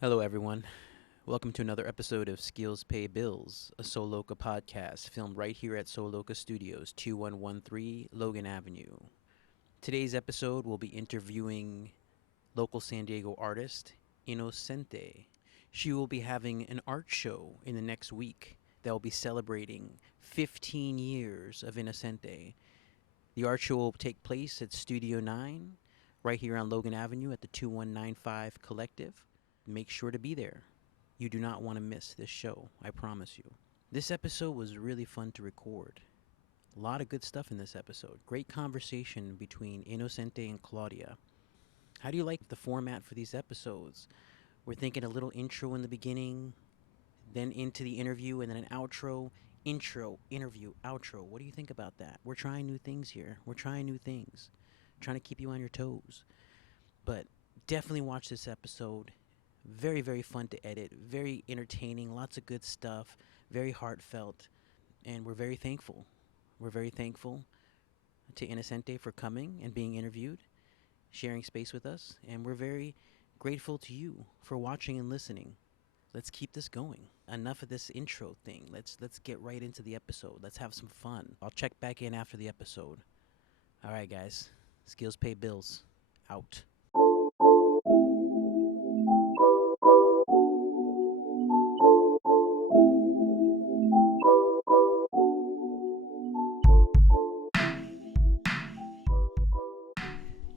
Hello, everyone. Welcome to another episode of Skills Pay Bills, a Loka podcast filmed right here at Loka Studios, 2113 Logan Avenue. Today's episode, we'll be interviewing local San Diego artist Inocente. She will be having an art show in the next week that will be celebrating 15 years of Inocente. The art show will take place at Studio 9, right here on Logan Avenue at the 2195 Collective. Make sure to be there. You do not want to miss this show, I promise you. This episode was really fun to record. A lot of good stuff in this episode. Great conversation between Inocente and Claudia. How do you like the format for these episodes? We're thinking a little intro in the beginning, then into the interview, and then an outro. Intro, interview, outro. What do you think about that? We're trying new things here. We're trying new things. Trying to keep you on your toes. But definitely watch this episode. Very, very fun to edit. Very entertaining. Lots of good stuff. Very heartfelt. And we're very thankful. We're very thankful to Inocente for coming and being interviewed, sharing space with us. And we're very grateful to you for watching and listening. Let's keep this going. Enough of this intro thing. Let's get right into the episode. Let's have some fun. I'll check back in after the episode. All right, guys. Skills Pay Bills. Out.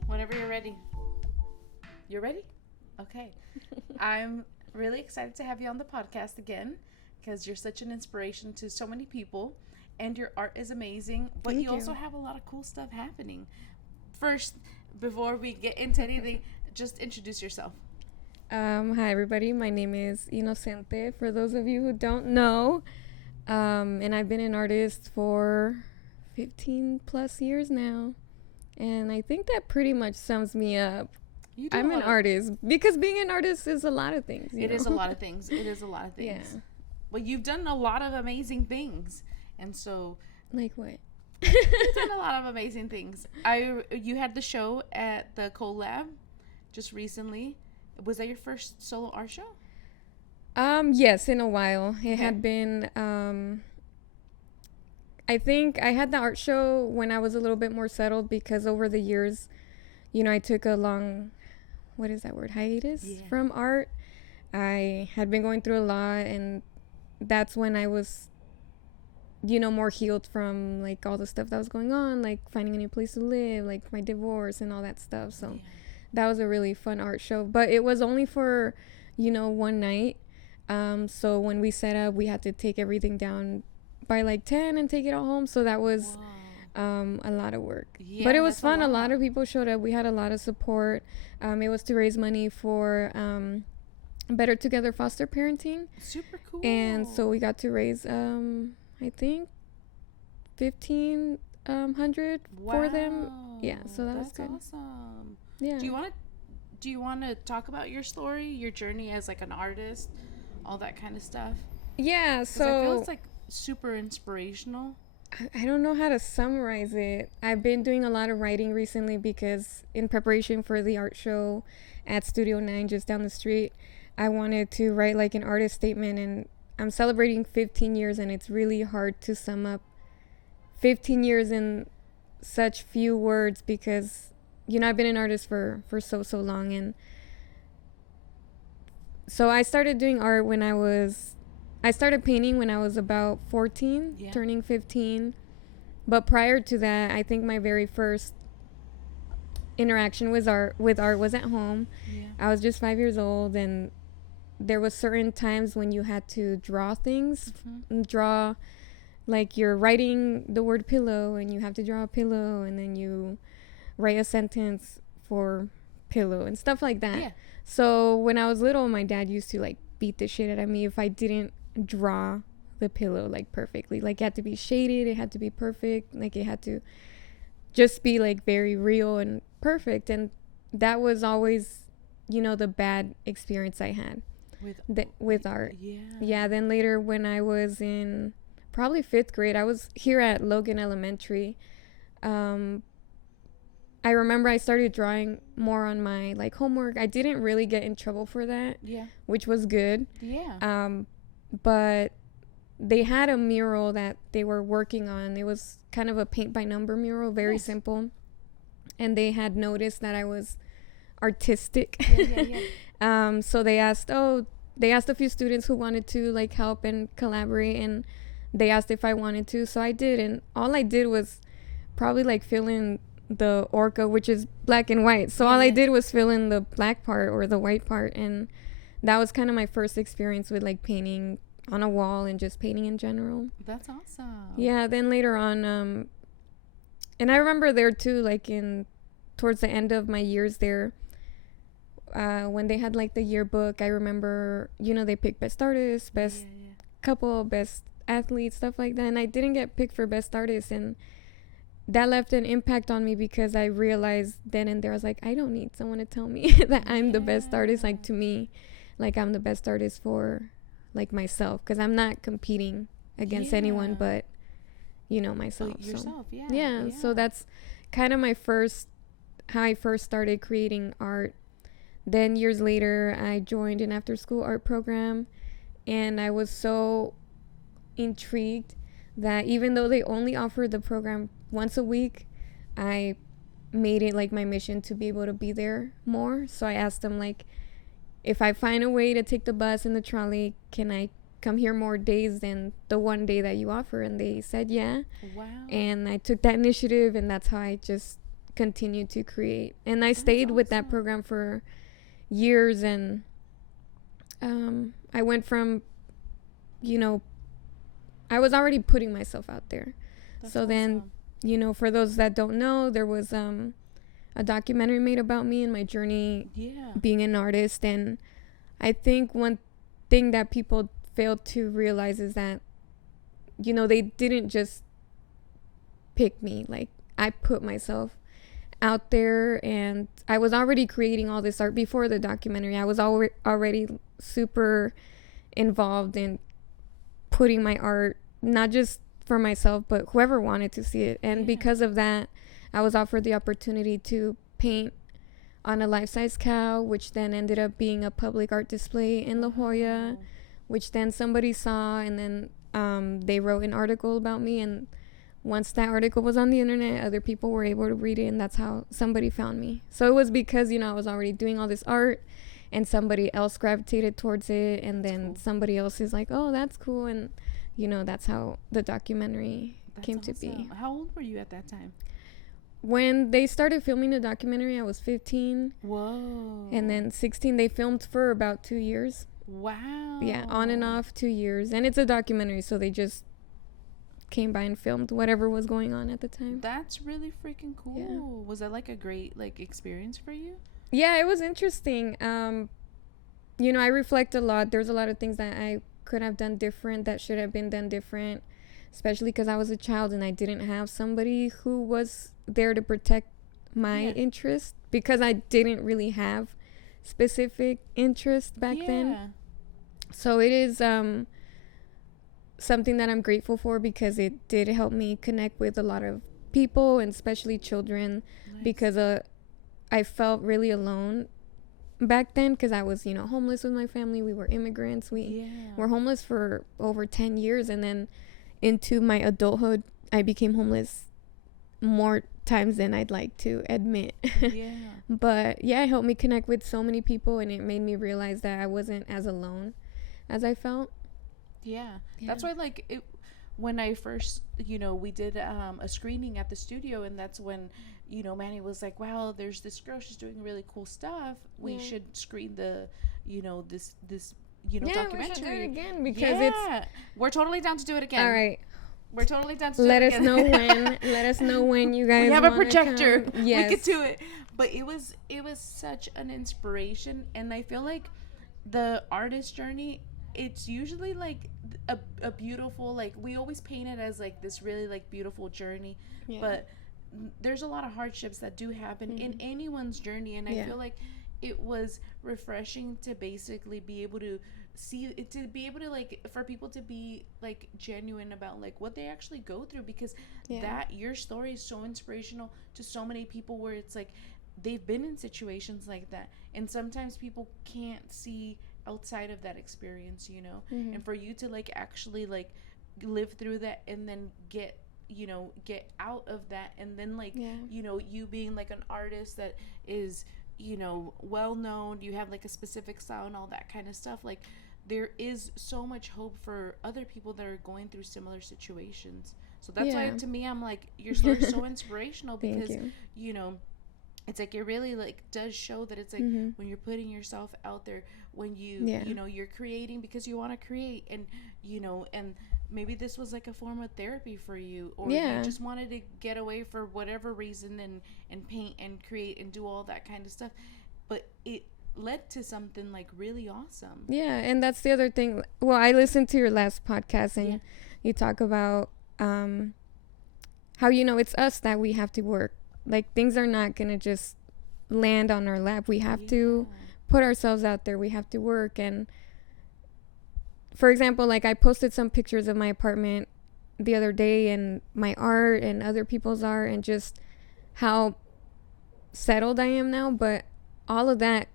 Whenever you're ready. You're ready? Okay. I'm really excited to have you on the podcast again because you're such an inspiration to so many people and your art is amazing, but Thank you you. also have a lot of cool stuff happening. First, before we get into anything, just introduce yourself. Hi, everybody. My name is Inocente, for those of you who don't know. And I've been an artist for 15 plus years now. And I think that pretty much sums me up. You do I'm a an lot artist because being an artist is a lot of things. It is a lot of things. It is a lot of things. Yeah. Well, you've done a lot of amazing things. And so Like what? you've done a lot of amazing things. You had the show at the collab just recently. Was that your first solo art show? Yes, in a while. It Okay. had been, I think I had the art show when I was a little bit more settled because over the years, I took a long, what is that word, hiatus Yeah. from art. I had been going through a lot, and that's when I was, more healed from like all the stuff that was going on, like finding a new place to live, like my divorce and all that stuff. So Yeah. that was a really fun art show, but it was only for, one night. So when we set up, we had to take everything down by like 10 and take it all home. So that was Wow. a lot of work, Yeah, but it was that's fun. A lot lot. of people showed up. We had a lot of support. It was to raise money for Better Together foster parenting, Super cool. and so we got to raise I think 1500 for them. Yeah, so that was That's good. awesome. Yeah. Do you want to talk about your story, your journey as like an artist, all that kind of stuff? Yeah, 'Cause I feel so it's like super inspirational. I don't know how to summarize it. I've been doing a lot of writing recently because in preparation for the art show at Studio 9 just down the street, I wanted to write like an artist statement, and I'm celebrating 15 years, and it's really hard to sum up 15 years in such few words because I've been an artist for so long. And so I started doing art I started painting when I was about 14, Yeah. turning 15. But prior to that, I think my very first interaction with art was at home. Yeah. I was just 5 years old, and there was certain times when you had to draw things, draw, like you're writing the word pillow, and you have to draw a pillow, and then you write a sentence for pillow and stuff like that. Yeah. So when I was little, my dad used to like beat the shit out of me if I didn't draw the pillow like perfectly. Like it had to be shaded, it had to be perfect, like it had to just be like very real and perfect. And that was always, the bad experience I had with art. Yeah. Yeah, then later when I was in probably 5th grade, I was here at Logan Elementary. I remember I started drawing more on my like homework. I didn't really get in trouble for that, Yeah. which was good. Yeah. But they had a mural that they were working on. It was kind of a paint by number mural, very Yes. simple. And they had noticed that I was artistic. Yeah. So they asked a few students who wanted to like help and collaborate, and they asked if I wanted to. So I did, and all I did was probably like fill in the orca, which is black and white. So all I did was fill in the black part or the white part, and that was kind of my first experience with like painting on a wall and just painting in general. That's awesome. Yeah, then later on, and I remember there too, like towards the end of my years there, when they had like the yearbook, I remember, they picked best artist, best couple, best athlete, stuff like that, and I didn't get picked for best artist, and that left an impact on me because I realized then and there, I was like, I don't need someone to tell me that I'm the best artist. Like, to me, like, I'm the best artist for like myself, because I'm not competing against anyone but myself. But yourself. Yeah, so that's kind of how I first started creating art. Then years later, I joined an after school art program, and I was so intrigued that even though they only offered the program once a week, I made it like my mission to be able to be there more. So I asked them, like, if I find a way to take the bus and the trolley, can I come here more days than the one day that you offer? And they said yeah. Wow. And I took that initiative, and that's how I just continued to create. And I stayed with that program for years, and I went from, I was already putting myself out there. That's so awesome. Then, for those that don't know, there was a documentary made about me and my journey being an artist. And I think one thing that people fail to realize is that, they didn't just pick me. Like, I put myself out there, and I was already creating all this art before the documentary. I was already super involved in putting my art, not just for myself, but whoever wanted to see it. And because of that, I was offered the opportunity to paint on a life-size cow, which then ended up being a public art display in La Jolla, which then somebody saw, and then they wrote an article about me. And once that article was on the internet, other people were able to read it, and that's how somebody found me. So it was because, I was already doing all this art, and somebody else gravitated towards it, and then somebody else is like, oh, that's cool. And, that's how the documentary came to be. How old were you at that time? When they started filming the documentary, I was 15. Whoa. And then 16, they filmed for about 2 years. Wow. Yeah, on and off 2 years. And it's a documentary, so they just came by and filmed whatever was going on at the time. That's really freaking cool. Yeah. Was that like a great experience for you? Yeah, it was interesting. I reflect a lot. There's a lot of things that I could have done different, that should have been done different, especially because I was a child and I didn't have somebody who was there to protect my interest, because I didn't really have specific interest back then. So it is something that I'm grateful for, because it did help me connect with a lot of people, and especially children, because I felt really alone back then, because I was, homeless with my family. We were immigrants. We were homeless for over 10 years. And then into my adulthood, I became homeless more times than I'd like to admit. But it helped me connect with so many people, and it made me realize that I wasn't as alone as I felt. That's why, when I first, we did a screening at the studio, and that's when, Manny was like, wow, there's this girl, she's doing really cool stuff. We should screen the, this documentary. We should do it again, because we're totally down to do it again. All right. We're totally down to do it again. Let us know when you guys we have a projector. Come. Yes. We could do it. But it was such an inspiration, and I feel like the artist journey, it's usually like a beautiful, we always paint it as this really beautiful journey, but there's a lot of hardships that do happen in anyone's journey, and I feel like it was refreshing to basically be able to see it, to be able to like for people to be like genuine about like what they actually go through, because that your story is so inspirational to so many people, where it's like they've been in situations like that, and sometimes people can't see outside of that experience, you know. And for you to like actually like live through that and then get, you know, get out of that, and then like you know, you being like an artist that is, you know, well known, you have like a specific style and all that kind of stuff, like there is so much hope for other people that are going through similar situations. So that's why to me I'm like, your story is so inspirational, because you know, it's like it really like does show that it's like when you're putting yourself out there, when you you know, you're creating because you want to create, and you know, and maybe this was like a form of therapy for you, or you just wanted to get away for whatever reason, and paint and create and do all that kind of stuff, but it led to something like really awesome. And that's the other thing. Well, I listened to your last podcast, and you talk about how, you know, it's us that we have to work. Like, things are not gonna just land on our lap. We have to put ourselves out there. We have to work. And for example, like, I posted some pictures of my apartment the other day, and my art and other people's art, and just how settled I am now. But all of that,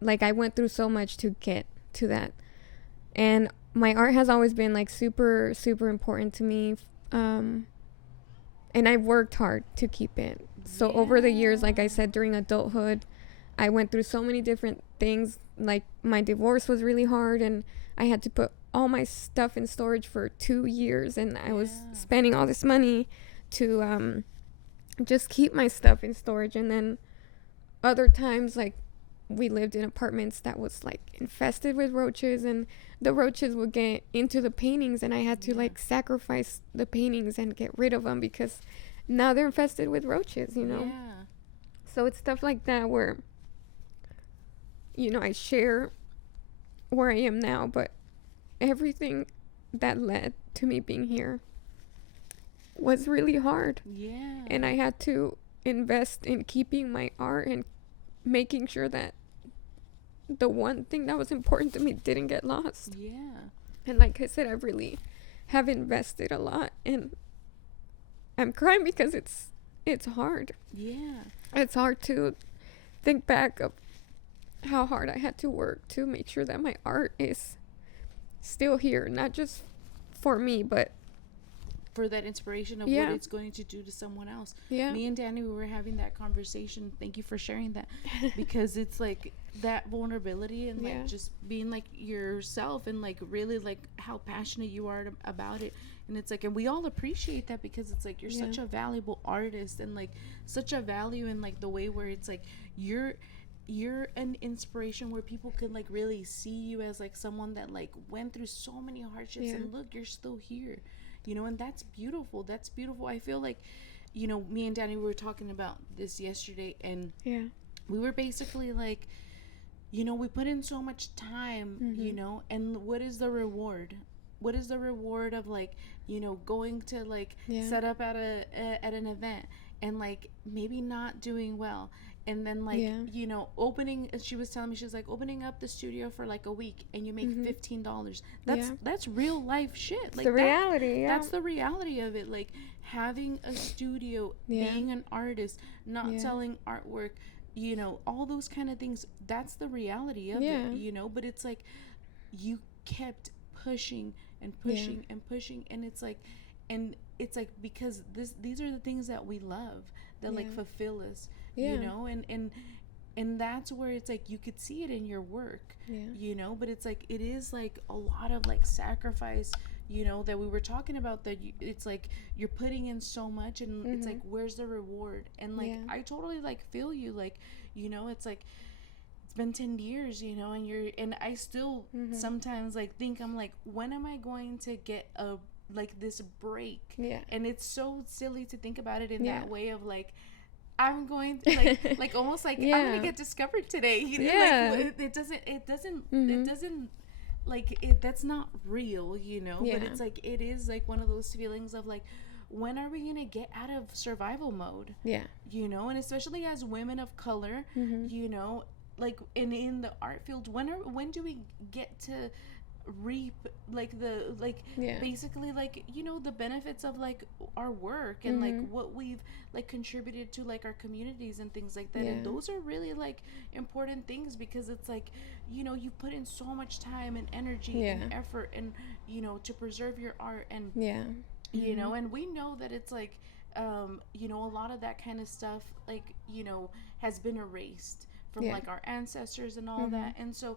like, I went through so much to get to that. And my art has always been like super, super important to me. And I've worked hard to keep it. So over the years, like I said, during adulthood, I went through so many different things. Like, my divorce was really hard, and I had to put all my stuff in storage for 2 years, and I was spending all this money to just keep my stuff in storage. And then other times, like, we lived in apartments that was like infested with roaches, and the roaches would get into the paintings, and I had to like sacrifice the paintings and get rid of them because now they're infested with roaches, you know. So it's stuff like that where, you know, I share where I am now, but everything that led to me being here was really hard. And I had to invest in keeping my art and making sure that the one thing that was important to me didn't get lost. And like I said, I really have invested a lot, and I'm crying because it's hard. It's hard to think back of how hard I had to work to make sure that my art is still here, not just for me, but for that inspiration of what it's going to do to someone else. Me and Danny, we were having that conversation. Thank you for sharing that. Because it's like that vulnerability, and like just being like yourself, and like really like how passionate you are about it. And it's like, and we all appreciate that, because it's like you're such a valuable artist, and like such a value in like the way where it's like you're an inspiration, where people can like really see you as like someone that like went through so many hardships, and look, you're still here, you know. And that's beautiful. I feel like, you know, me and Danny, we were talking about this yesterday, and we were basically like, you know, we put in so much time, you know, and what is the reward? What is the reward of like, you know, going to like set up at an event, and like maybe not doing well, and then like you know, opening, she was telling me, she was like, opening up the studio for like a week, and you make $15. That's real life shit. Like, the reality. That's the reality of it. Like, having a studio, being an artist, not selling artwork, you know, all those kind of things, that's the reality of it, you know. But it's like you kept pushing and pushing and pushing, and it's like because these are the things that we love, that like fulfill us, you know. And that's where it's like you could see it in your work, you know. But it's like it is like a lot of like sacrifice, you know, that we were talking about, that it's like you're putting in so much, and it's like, where's the reward? And like I totally like feel you, like, you know, it's like it's been 10 years, you know, and I still sometimes like think, I'm like, when am I going to get a like this break? And it's so silly to think about it in that way of like, I'm going to like almost like I'm gonna get discovered today, you know. Like it doesn't like it, that's not real, you know. But it's like, it is like one of those feelings of like, when are we gonna get out of survival mode? You know. And especially as women of color, you know, like in the art field, when do we get to reap like the like Yeah. basically like the benefits of like our work and like Mhm. what we've like contributed to like our communities and things like that. Yeah. And those are really like important things, because it's like you put in so much time and energy Yeah. and effort, and to preserve your art, and Yeah. and we know that it's like a lot of that kind of stuff like has been erased from Yeah. like our ancestors and all that. And so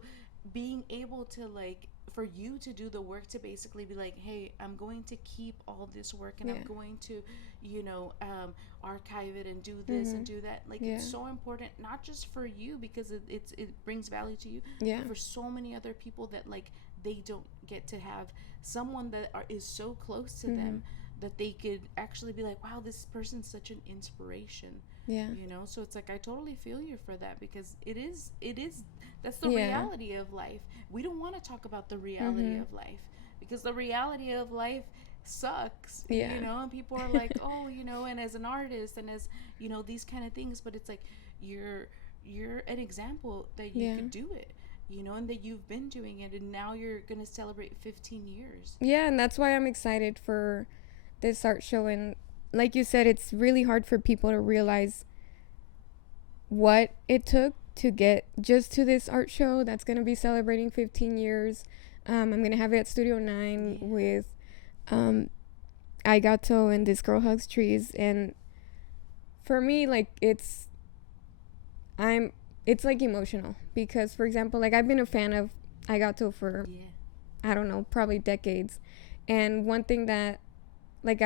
being able to like for you to do the work to basically be like, hey, I'm going to keep all this work, and I'm Yeah. going to archive it and do this and do that, like Yeah. it's so important, not just for you because it brings value to you, Yeah. but for so many other people that like they don't get to have someone that is so close to them that they could actually be like, wow, this person's such an inspiration. Yeah. So it's like I totally feel you for that, because it is that's the Yeah. reality of life. We don't want to talk about the reality of life, because the reality of life sucks. Yeah. And people are like, oh, and as an artist and as these kind of things, but it's like you're an example that you Yeah. could do it, and that you've been doing it, and now you're gonna celebrate 15 years. Yeah, and that's why I'm excited for this art show. And like you said, it's really hard for people to realize what it took to get just to this art show that's going to be celebrating 15 years. I'm going to have it at Studio 9 with Aigato and This Girl Hugs Trees. And for me, like, it's like emotional because, for example, like I've been a fan of Aigato for I don't know, probably decades. And one thing that like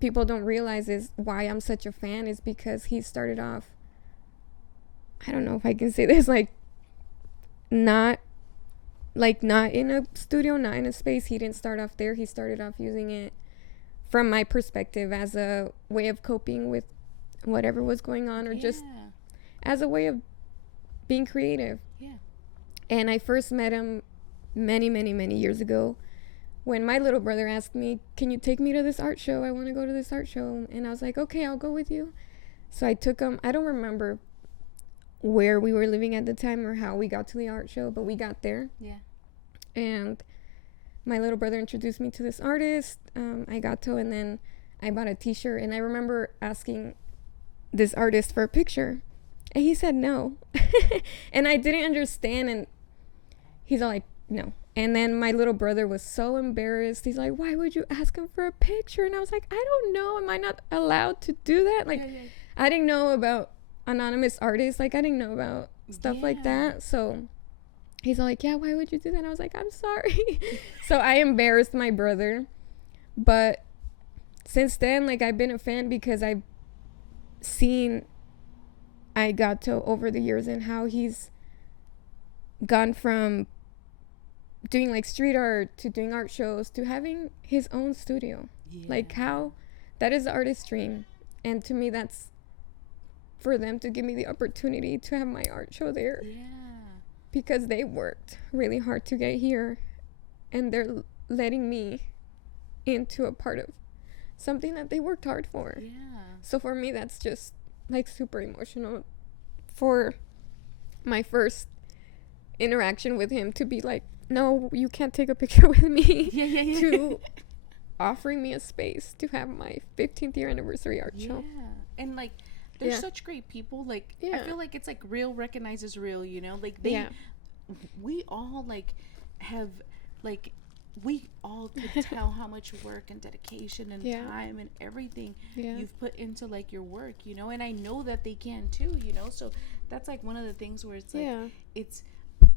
people don't realize is why I'm such a fan is because he started off, I don't know if I can say this, like not in a studio, not in a space. He didn't start off there. He started off using it from my perspective as a way of coping with whatever was going on, or just as a way of being creative. Yeah. And I first met him many, many, many years ago when my little brother asked me, can you take me to this art show? I want to go to this art show. And I was like, okay, I'll go with you. So I took him. I don't remember where we were living at the time or how we got to the art show, but we got there. Yeah. And my little brother introduced me to this artist, Aigato, and then I bought a t-shirt. And I remember asking this artist for a picture, and he said no. And I didn't understand, and he's all like, no. And then my little brother was so embarrassed. He's like, why would you ask him for a picture? And I was like, I don't know. Am I not allowed to do that? Like, I didn't know about anonymous artists. Like, I didn't know about stuff like that. So he's all like, yeah, why would you do that? And I was like, I'm sorry. So I embarrassed my brother. But since then, like, I've been a fan because I've seen Aigato over the years and how he's gone from doing like street art to doing art shows to having his own studio. Like, how that is the artist's dream. And to me, that's for them to give me the opportunity to have my art show there, because they worked really hard to get here, and they're letting me into a part of something that they worked hard for. So for me, that's just like super emotional for my first interaction with him to be like, no, you can't take a picture with me. To offering me a space to have my 15th year anniversary art show. And like, they're such great people. Like, I feel like it's like real recognizes real, like they we all like have like we all could tell how much work and dedication and time and everything you've put into like your work, and I know that they can too, so that's like one of the things where it's like it's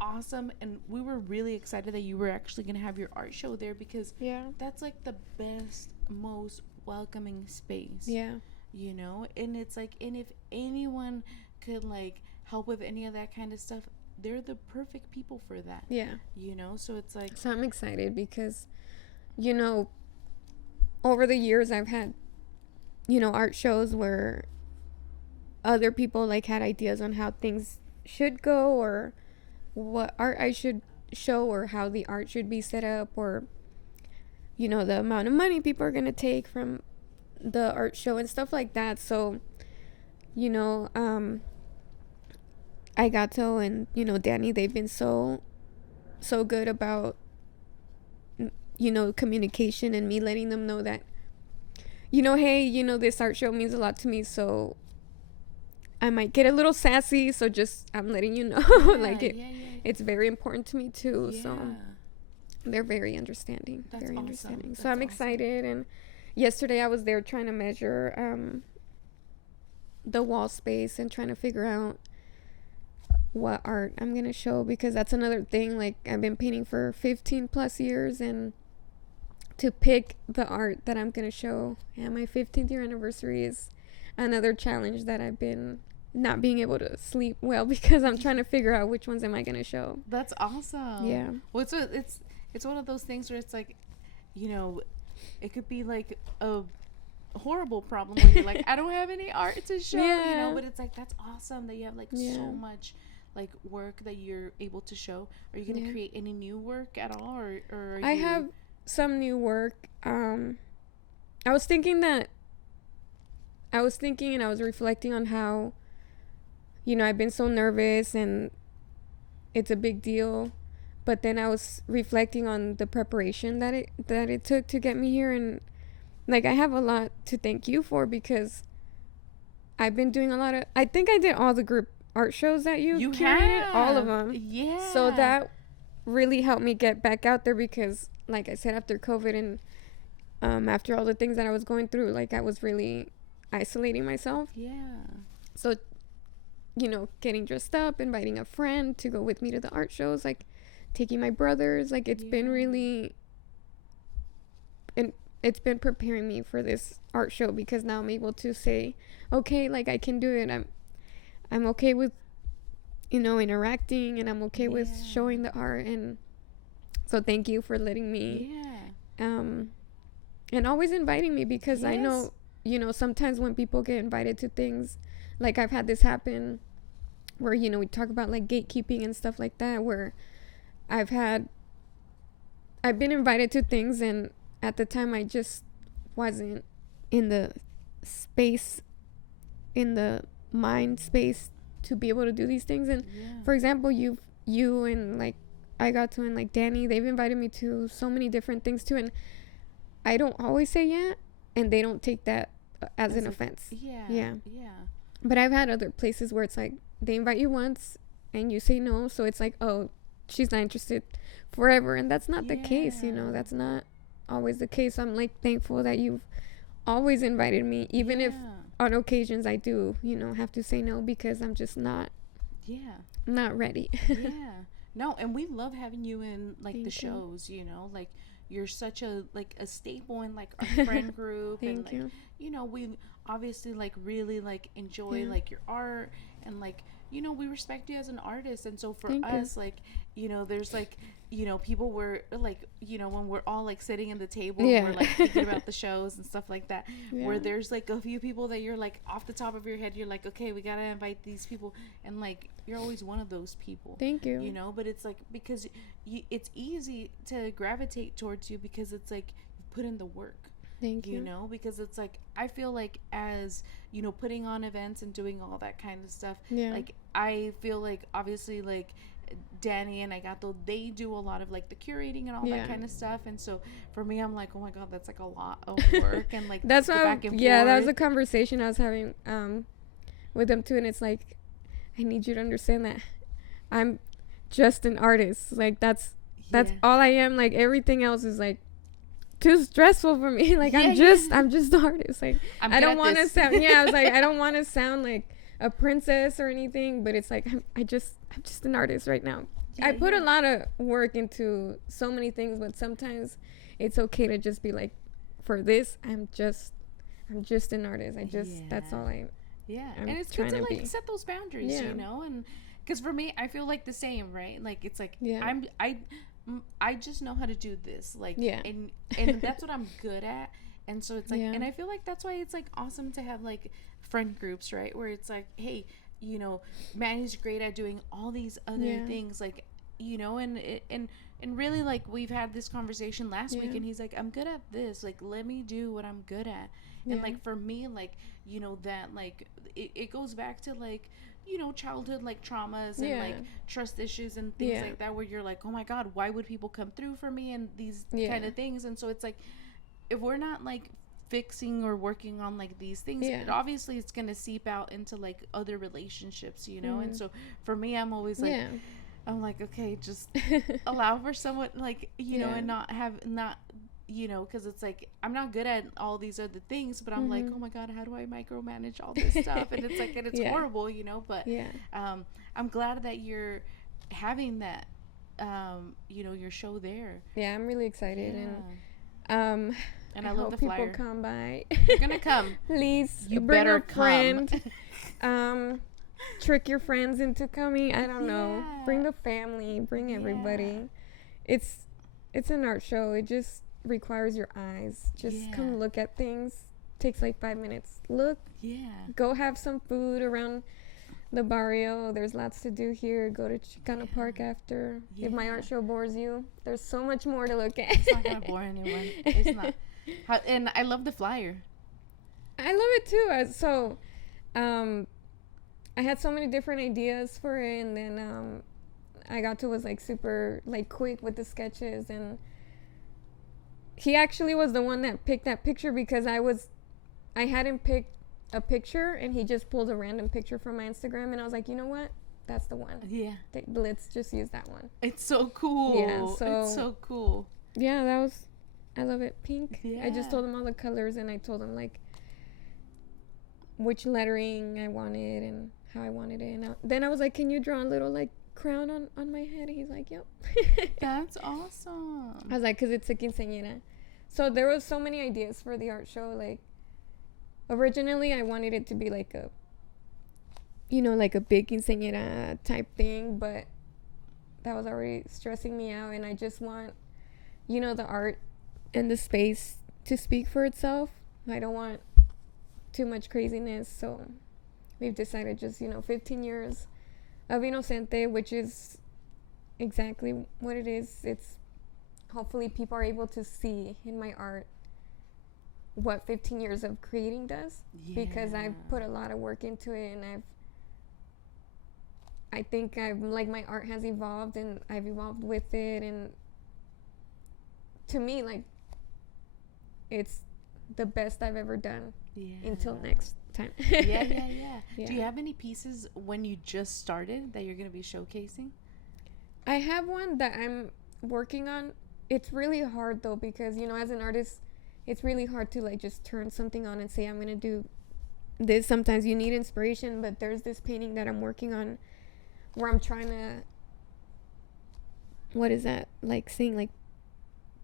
awesome. And we were really excited that you were actually gonna have your art show there, because that's like the best, most welcoming space, and it's like, and if anyone could like help with any of that kind of stuff, they're the perfect people for that. So it's like, so I'm excited because over the years I've had art shows where other people like had ideas on how things should go, or what art I should show, or how the art should be set up, or the amount of money people are going to take from the art show and stuff like that. So Gato and, you know, Danny, they've been so good about, you know, communication and me letting them know that, you know, hey, you know, this art show means a lot to me, so I might get a little sassy, so just I'm letting you know. Like it's very important to me too. So they're very understanding. That's very awesome. understanding. That's so I'm awesome. excited. And yesterday I was there trying to measure the wall space and trying to figure out what art I'm gonna show, because that's another thing. Like, I've been painting for 15 plus years, and to pick the art that I'm gonna show, and my 15th year anniversary is another challenge that I've been not being able to sleep well because I'm trying to figure out which ones am I gonna show. That's awesome. Yeah. Well, it's one of those things where it's like, you know, it could be like a horrible problem where you're like, I don't have any art to show, you know, but it's like, that's awesome that you have like so much like work that you're able to show. Are you gonna create any new work at all, or I have some new work. I was thinking and I was reflecting on how, you know, I've been so nervous and it's a big deal, but then I was reflecting on the preparation that it took to get me here, and like, I have a lot to thank you for, because I've been doing a lot of, I think I did all the group art shows that you curated, all of them. Yeah. So that really helped me get back out there, because like I said, after COVID and after all the things that I was going through, like, I was really isolating myself. Yeah. So, you know, getting dressed up, inviting a friend to go with me to the art shows, like taking my brothers, like, it's been really, and it's been preparing me for this art show, because now I'm able to say, okay, like, I can do it. I'm okay with, you know, interacting, and I'm okay with showing the art. And so thank you for letting me, and always inviting me, because I know, you know, sometimes when people get invited to things, like, I've had this happen where, you know, we talk about like gatekeeping and stuff like that, where I've been invited to things, and at the time I just wasn't in the space, in the mind space, to be able to do these things. And for example, you and like I got to, and like Danny, they've invited me to so many different things too, and I don't always say yeah, and they don't take that as an offense. But I've had other places where it's like they invite you once and you say no, so it's like, oh, she's not interested forever, and that's not the case, you know. That's not always the case. I'm like thankful that you've always invited me, even if on occasions I do, you know, have to say no, because I'm just not ready. No, and we love having you in like the shows, you know, like, you're such a staple in like our friend group. And like, you know, we obviously like really like enjoy like your art, and like, you know, we respect you as an artist. And so for us, like, you know, there's like, you know, people were like, you know, when we're all like sitting in the table, we're like thinking about the shows and stuff like that, where there's like a few people that you're like off the top of your head, you're like, okay, we gotta invite these people, and like, you're always one of those people. Thank you. You know, but it's like, because it's easy to gravitate towards you, because it's like you put in the work. Thank you. You know, because it's like, I feel like, as you know, putting on events and doing all that kind of stuff, like, I feel like obviously like Danny and Agato, they do a lot of like the curating and all that kind of stuff. And so for me, I'm like, oh my god, that's like a lot of work. And like, that's why back and forth. That was a conversation I was having with them too, and it's like, I need you to understand that I'm just an artist. Like, that's all I am. Like, everything else is like too stressful for me. Like, I'm just an artist. Like, I don't want to sound I was like, I don't want to sound like a princess or anything, but it's like, I'm just an artist right now. I put a lot of work into so many things, but sometimes it's okay to just be like, for this, I'm just an artist. That's all I'm and it's good to like set those boundaries, you know. And because for me, I feel like the same, right? Like, it's like, I just know how to do this, like, and that's what I'm good at. And so it's like, and I feel like that's why it's like awesome to have like friend groups, right? Where it's like, hey, you know, Manny's great at doing all these other things, like, you know, and really, like, we've had this conversation last week, and he's like, I'm good at this, like, let me do what I'm good at. And like, for me, like, you know, that like it goes back to like childhood like traumas and Yeah. like trust issues and things Yeah. like that, where you're like, oh my God, why would people come through for me and these Yeah. kind of things. And so it's like, if we're not like fixing or working on like these things, Yeah. it obviously it's going to seep out into like other relationships, and Mhm. so for me, I'm always like, Yeah. I'm like, okay, just allow for someone like, Yeah. and not because it's like, I'm not good at all these other things, but I'm like, Mhm. oh my God, how do I micromanage all this stuff? And it's like, and it's Yeah. horrible, but Yeah. I'm glad that you're having that, your show there. Yeah, I'm really excited. Yeah. And And I love hope the people flyer. come by. You're gonna come. Please, You bring better a friend. Trick your friends into coming. I don't know. Yeah. Bring the family. Bring Yeah. everybody. It's an art show. It just requires your eyes. Just Yeah. come look at things. Takes like 5 minutes. Look. Yeah. Go have some food around the barrio. There's lots to do here. Go to Chicano Park after. If my Yeah. art show bores you, there's so much more to look at. It's not gonna bore anyone. It's not. And I love the flyer. I love it too. I had so many different ideas for it, and then Agato was like super like quick with the sketches, and he actually was the one that picked that picture because I hadn't picked a picture, and he just pulled a random picture from my Instagram, and I was like, you know what? That's the one. Yeah. Let's just use that one. It's so cool. Yeah, so- it's so cool. Yeah, I love it. Pink. I just Yeah. told him all the colors, and I told him like which lettering I wanted and how I wanted it. And then I was like, can you draw a little like crown on my head? And he's like, yep. That's awesome. I was like, because it's a quinceañera. So there was so many ideas for the art show. Like originally I wanted it to be like a big quinceañera type thing, but that was already stressing me out, and I just want the art and the space to speak for itself. I don't want too much craziness, so we've decided just 15 years of Inocente, which is exactly what it is. It's hopefully people are able to see in my art what 15 years of creating does, because I've put a lot of work into it, and I think my art has evolved, and I've evolved with it, and to me, like, it's the best I've ever done. Until next time. Yeah. Do you have any pieces when you just started that you're going to be showcasing? I have one that I'm working on. It's really hard though, because as an artist, it's really hard to like just turn something on and say I'm going to do this. Sometimes you need inspiration, but there's this painting that I'm working on where I'm trying to, what is that, like saying like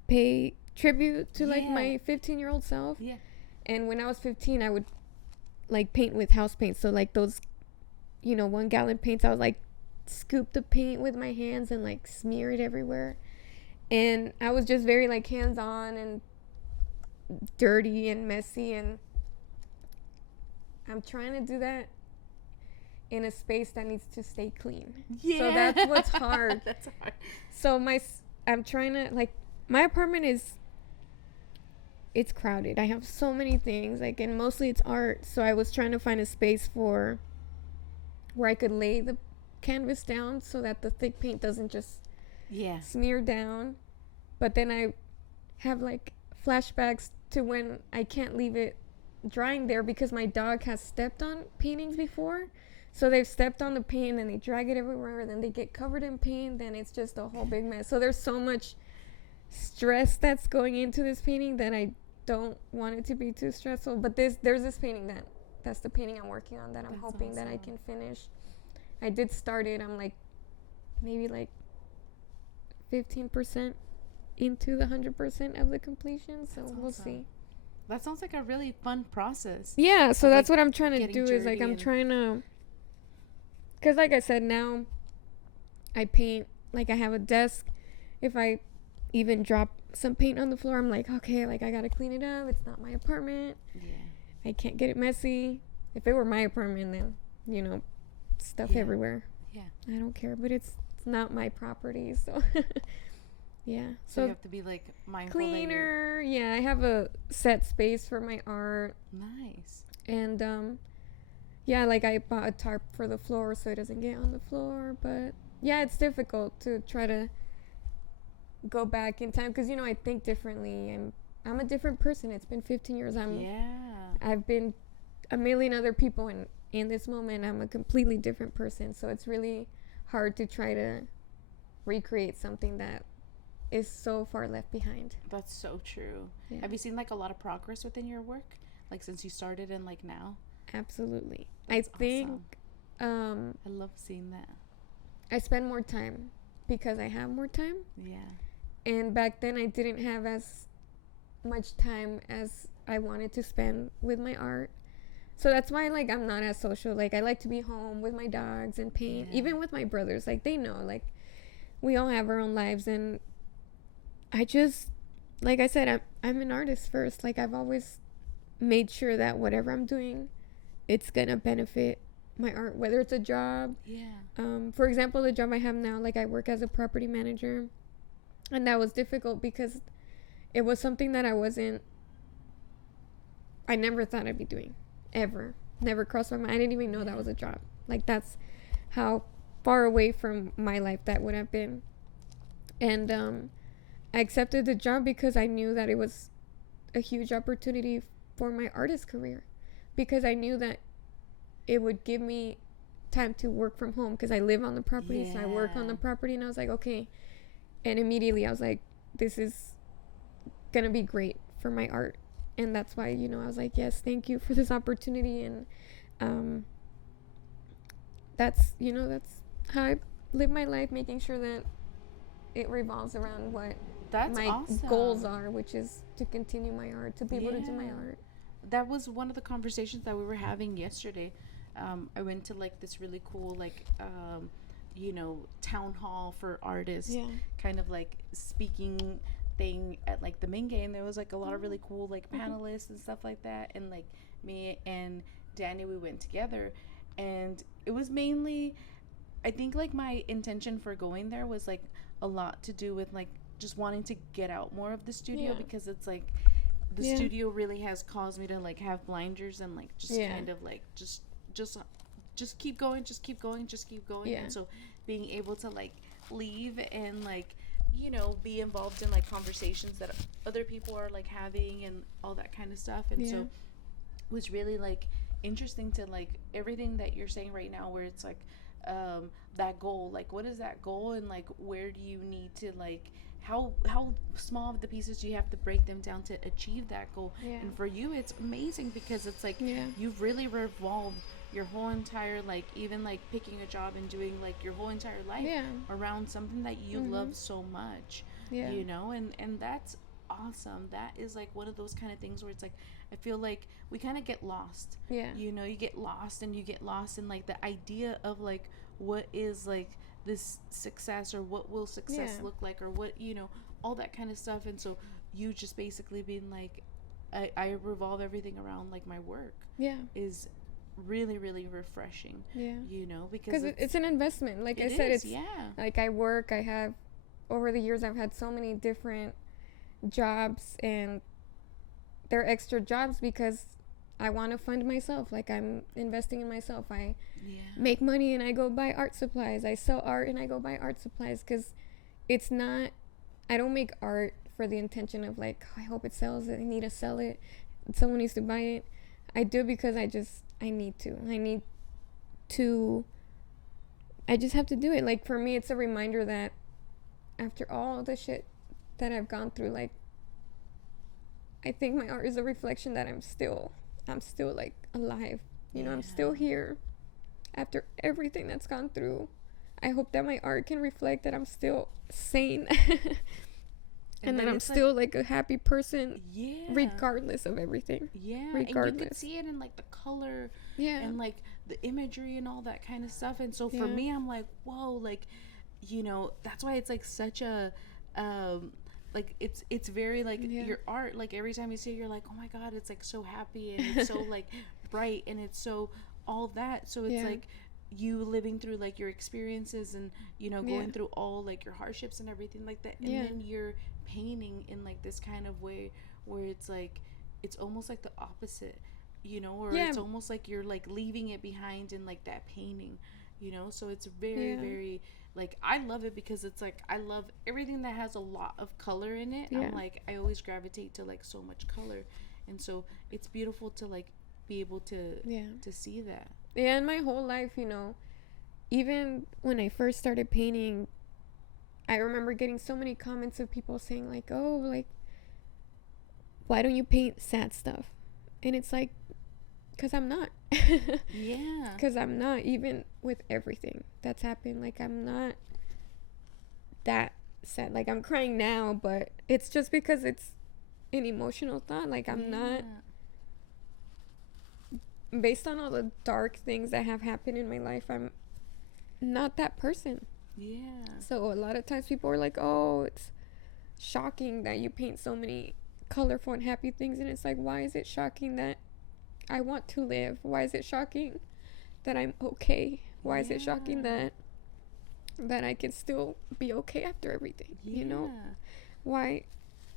pay tribute to like my 15-year-old self. Yeah. And when I was 15, I would like paint with house paint. So like those 1 gallon paints, I would like scoop the paint with my hands and like smear it everywhere. And I was just very like hands-on and dirty and messy, and I'm trying to do that in a space that needs to stay clean. Yeah. So that's what's hard. That's hard. So I'm trying to, like, my apartment it's crowded. I have so many things, like, and mostly it's art. So I was trying to find a space where I could lay the canvas down so that the thick paint doesn't just smear down. But then I have like flashbacks to when I can't leave it drying there because my dog has stepped on paintings before. So they've stepped on the paint and they drag it everywhere, and then they get covered in paint, then it's just a whole big mess. So there's so much stress that's going into this painting that I don't want it to be too stressful. But there's this painting that's the painting I'm working on that I'm hoping that I can finish. I did start it. I'm like maybe like 15% into the 100% of the completion, so we'll see. That sounds like a really fun process. Yeah, so that's like, what I'm trying to do, is like I'm trying to, because like I said, now I paint, like I have a desk. If I even drop some paint on the floor, I'm like, okay, like I gotta clean it up. It's not my apartment. I can't get it messy. If it were my apartment, then stuff everywhere. I don't care, but it's not my property, so so you have to be like mindful. Cleaner. I have a set space for my art. Nice. And yeah, like I bought a tarp for the floor so it doesn't get on the floor. But yeah, it's difficult to try to go back in time because I think differently. I'm a different person. It's been 15 years. I've been a million other people, and in this moment I'm a completely different person. So it's really hard to try to recreate something that is so far left behind. That's so true. Yeah. Have you seen like a lot of progress within your work, like since you started and like now? Absolutely. That's I think awesome. I love seeing that. I spend more time because I have more time. Yeah. And back then I didn't have as much time as I wanted to spend with my art. So that's why like I'm not as social. Like I like to be home with my dogs and paint. Yeah. Even with my brothers, like they know, like we all have our own lives, and I just, like I said, I'm an artist first. Like I've always made sure that whatever I'm doing, it's gonna benefit my art, whether it's a job. Yeah. For example, the job I have now, like I work as a property manager, and that was difficult because it was something that I never thought I'd be doing, ever. Never crossed my mind. I didn't even know that was a job. Like that's how far away from my life that would have been. And I accepted the job because I knew that it was a huge opportunity for my artist career, because I knew that it would give me time to work from home because I live on the property. So I work on the property, and I was like, okay. And immediately I was like, this is gonna be great for my art. And that's why, I was like, yes, thank you for this opportunity. And that's how I live my life, making sure that it revolves around what my awesome. goals are, which is to continue my art, to be able to do my art. That was one of the conversations that we were having yesterday. I went to like this really cool like town hall for artists, kind of like speaking thing at like the main game. There was like a lot of really cool like panelists and stuff like that, and like me and Danny, we went together, and it was mainly, I think like my intention for going there was like a lot to do with like just wanting to get out more of the studio, because it's like the studio really has caused me to like have blinders and like just kind of like just keep going, just keep going. And so being able to like leave and like be involved in like conversations that other people are like having and all that kind of stuff, and so it was really like interesting to like everything that you're saying right now, where it's like that goal, like what is that goal, and like where do you need to like how small of the pieces do you have to break them down to achieve that goal. And for you it's amazing because it's like you've really revolved your whole entire like even like picking a job and doing like your whole entire life around something that you love so much, and that's awesome. That is like one of those kind of things where it's like I feel like we kind of get lost. You get lost in like the idea of like what is like this success, or what will success look like, or what all that kind of stuff. And so you just basically being like I revolve everything around like my work is really really refreshing, because it's an investment. Like I said, it's like I work, I have over the years I've had so many different jobs, and they're extra jobs because I want to fund myself. Like I'm investing in myself. I make money and I go buy art supplies. I sell art and I go buy art supplies, because it's not, I don't make art for the intention of like, oh, I hope it sells, I need to sell it, someone needs to buy it. I do it because I just have to do it. Like for me it's a reminder that after all the shit that I've gone through, like I think my art is a reflection that I'm still like alive, I'm still here after everything that's gone through. I hope that my art can reflect that I'm still sane and that I'm still like a happy person regardless of everything. Regardless. And you can see it in like the color and like the imagery and all that kind of stuff. And so for me I'm like, whoa, like that's why it's like such a like it's very like your art, like every time you see it you're like, oh my god, it's like so happy and it's so like bright and it's so all that. So it's like you living through like your experiences and going through all like your hardships and everything like that, and then you're painting in like this kind of way where it's like it's almost like the opposite or it's almost like you're like leaving it behind in like that painting, so it's very very like, I love it because it's like, I love everything that has a lot of color in it. I'm like, I always gravitate to like so much color, and so it's beautiful to like be able to see that. Yeah, and my whole life, even when I first started painting, I remember getting so many comments of people saying like, oh, like, why don't you paint sad stuff? And it's like, because I'm not. Yeah. Because I'm not, even with everything that's happened. Like, I'm not that sad. Like, I'm crying now, but it's just because it's an emotional thought. Like, I'm not, based on all the dark things that have happened in my life, I'm not that person. Yeah. So a lot of times people are like, oh, it's shocking that you paint so many colorful and happy things. And it's like, why is it shocking that I want to live? Why is it shocking that I'm okay? Why is it shocking that I can still be okay after everything? Why?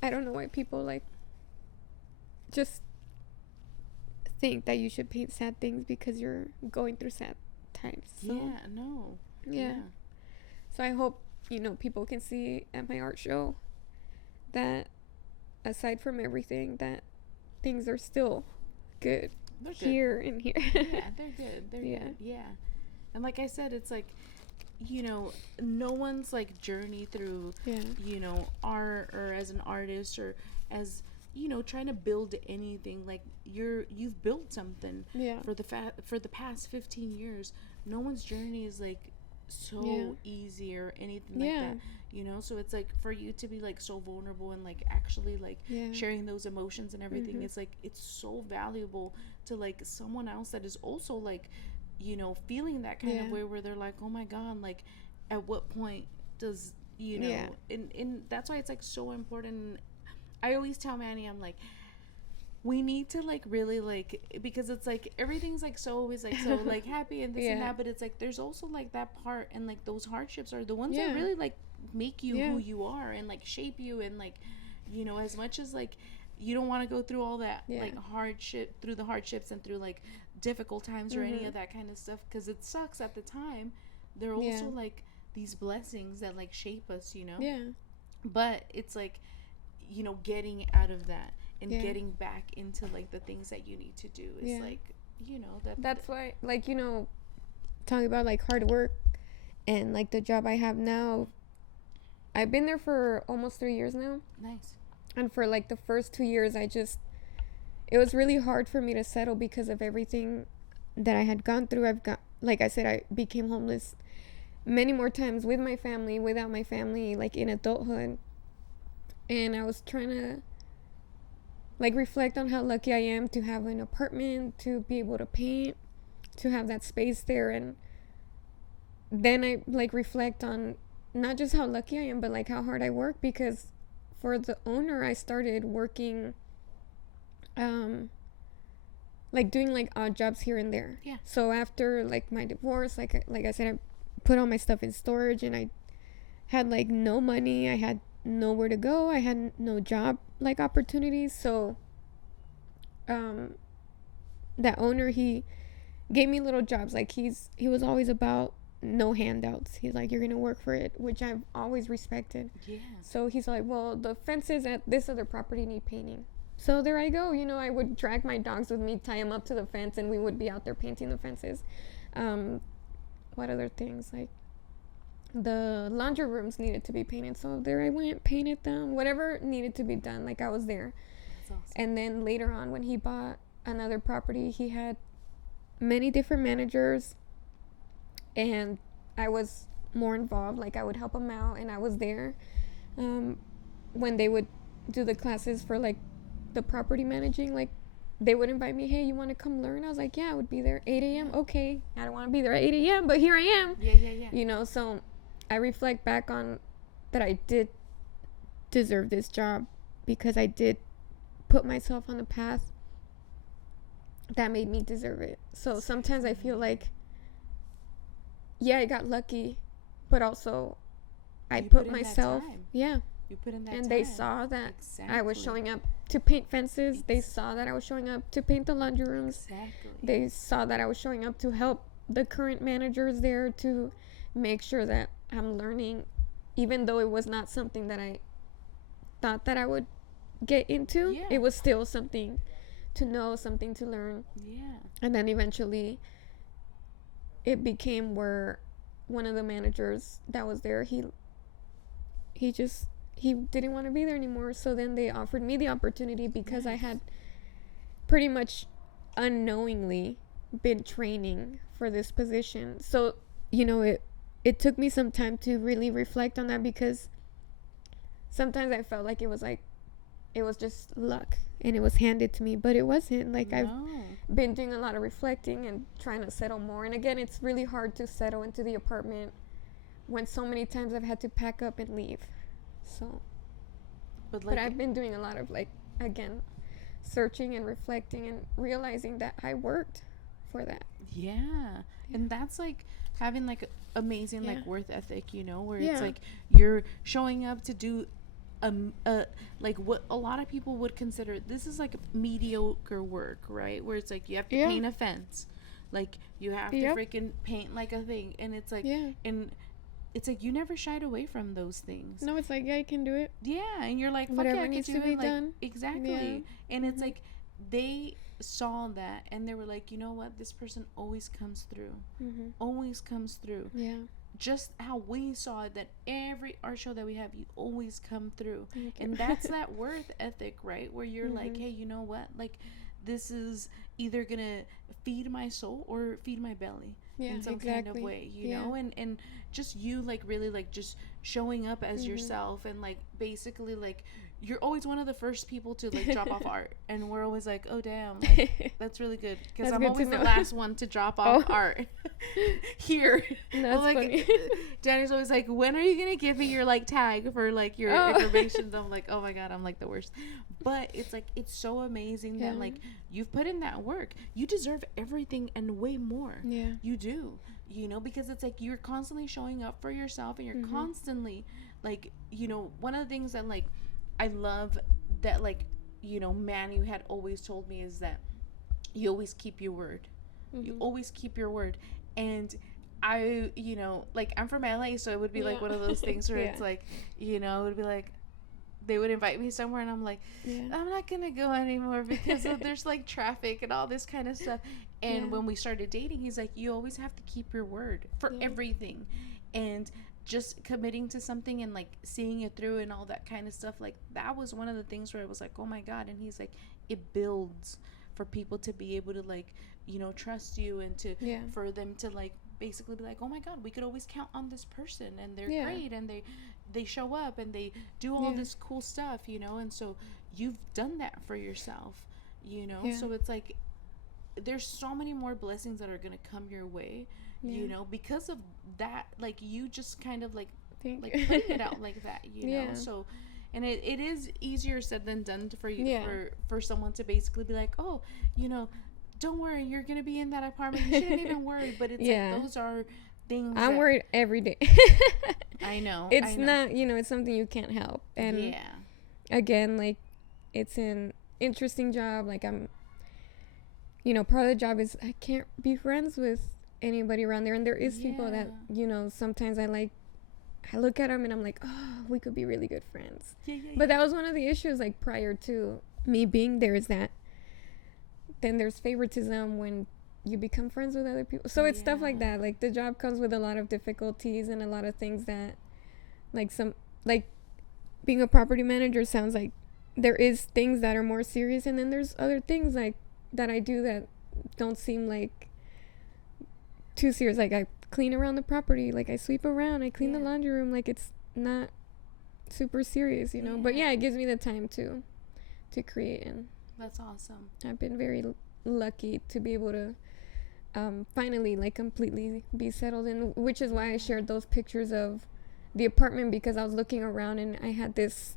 I don't know why people like just think that you should paint sad things because you're going through sad times. So, so I hope people can see at my art show that aside from everything, that things are still good. They're here good. And here. Yeah, they're good. They're good. Yeah. And like I said, it's like, no one's like journey through, art or as an artist or as, trying to build anything. Like you've built something for the past 15 years. No one's journey is like so easy or anything like that. So it's like for you to be like so vulnerable and like actually like sharing those emotions and everything, it's like it's so valuable to like someone else that is also like feeling that kind of way where they're like, oh my god, like at what point does and that's why it's like so important. I always tell Manny, I'm like, we need to like really like, because it's like everything's like so always like so like happy and this and that, but it's like there's also like that part, and like those hardships are the ones that really like make you who you are and like shape you, and like as much as like you don't want to go through all that like through the hardships and through like difficult times or any of that kind of stuff, because it sucks at the time. They're also like these blessings that like shape us, but it's like getting out of that and getting back into like the things that you need to do is like that's why, like, talking about like hard work and like the job I have now, I've been there for almost 3 years now. Nice. And for like the first 2 years, it was really hard for me to settle because of everything that I had gone through. Like I said, I became homeless many more times, with my family, without my family, like in adulthood. And I was trying to like reflect on how lucky I am to have an apartment, to be able to paint, to have that space there. And then I like reflect on not just how lucky I am, but like how hard I work, because for the owner I started working like doing like odd jobs here and there. Yeah. So after like my divorce, like I said, I put all my stuff in storage, and I had like no money. I had nowhere to go. I had no job like opportunities. So that owner, he gave me little jobs. Like he was always about no handouts. He's like, you're gonna work for it, which I've always respected. Yeah. So he's like, well, the fences at this other property need painting. So there I go. I would drag my dogs with me, tie them up to the fence, and we would be out there painting the fences. What other things? Like the laundry rooms needed to be painted, so there I went, painted them. Whatever needed to be done, like I was there. That's awesome. And then later on, when he bought another property, he had many different managers, and I was more involved. Like I would help him out, and I was there when they would do the classes for like the property managing. Like they would invite me, hey, you want to come learn? I was like, yeah, I would be there 8 a.m. Okay, I don't want to be there at 8 a.m., but here I am. Yeah. So I reflect back on that I did deserve this job, because I did put myself on the path that made me deserve it. So sometimes I feel like, yeah, I got lucky, but also I put myself, You put in that and time. they saw that I was Exactly. showing up to paint fences. They saw that I was showing up to paint the laundry rooms. Exactly. They saw that I was showing up to help the current managers there, to make sure that I'm learning, even though it was not something that I thought that I would get into. Yeah. It was still something to know, something to learn. Yeah. And then eventually it became where one of the managers that was there, he didn't want to be there anymore. So then they offered me the opportunity, because I had pretty much unknowingly been training for this position. So, it took me some time to really reflect on that, because sometimes I felt like it was just luck and it was handed to me, but it wasn't. Like, I've been doing a lot of reflecting and trying to settle more. And again, it's really hard to settle into the apartment when so many times I've had to pack up and leave. So, but I've been doing a lot of, like, again, searching and reflecting and realizing that I worked for that. Yeah. And that's like having like amazing like worth ethic, where it's like you're showing up to do like what a lot of people would consider this is like mediocre work, right? Where it's like you have to paint a fence, like you have to freaking paint like a thing, and it's like and it's like you never shied away from those things. No, it's like, I can do it. Yeah, and you're like, fuck whatever I needs can to do be it. Like, done. exactly. Yeah. And it's like they saw that and they were like, you know what? This person always comes through. Always comes through. Yeah. Just how we saw it, that every art show that we have, you always come through. And that's that worth ethic, right? Where you're like, hey, you know what? Like, this is either gonna feed my soul or feed my belly in some kind of way, you know? And just you, like, really, like, just showing up as yourself, and, like, basically, like, you're always one of the first people to, like, drop off art. And we're always like, oh, damn, like, that's really good. Because I'm always the last one to drop off art here. That's like, funny. Danny's always like, when are you going to give me your, like, tag for, like, your information? I'm like, oh, my God, I'm, like, the worst. But it's, like, it's so amazing that, like, you've put in that work. You deserve everything and way more. Yeah. You do. You know, because it's like you're constantly showing up for yourself, and you're constantly, like, one of the things that, like, I love that, like, Manny had always told me is that you always keep your word. You always keep your word. And I, like, I'm from LA, so it would be like one of those things where it's like, it would be like, they would invite me somewhere and I'm like, I'm not gonna go anymore because there's like traffic and all this kind of stuff. And when we started dating, he's like, you always have to keep your word for everything. And just committing to something and, like, seeing it through and all that kind of stuff, like, that was one of the things where I was like, oh my God. And he's like, it builds for people to be able to, like, trust you, and to for them to, like, basically be like, oh my God, we could always count on this person, and they're great, and they show up and they do all this cool stuff, and so you've done that for yourself, so it's like there's so many more blessings that are going to come your way, because of that, like, you just kind of like putting it out like that, know. So, and it is easier said than done for you, for someone to basically be like, oh, don't worry, you're gonna be in that apartment, you shouldn't even worry. But it's like, those are things I'm worried every day. I know it's not, it's something you can't help. And again, like, it's an interesting job. Like, I'm, part of the job is I can't be friends with anybody around there, and there is people that, sometimes I look at them and I'm like, oh, we could be really good friends. But that was one of the issues, like, prior to me being there, is that then there's favoritism when you become friends with other people. So it's stuff like that. Like, the job comes with a lot of difficulties and a lot of things that, like, being a property manager sounds like there is things that are more serious, and then there's other things, like, that I do that don't seem like too serious. Like, I clean around the property, like, I sweep around, I clean the laundry room. Like, it's not super serious, but it gives me the time to create. And that's awesome. I've been very lucky to be able to finally, like, completely be settled in, which is why I shared those pictures of the apartment, because I was looking around and I had this,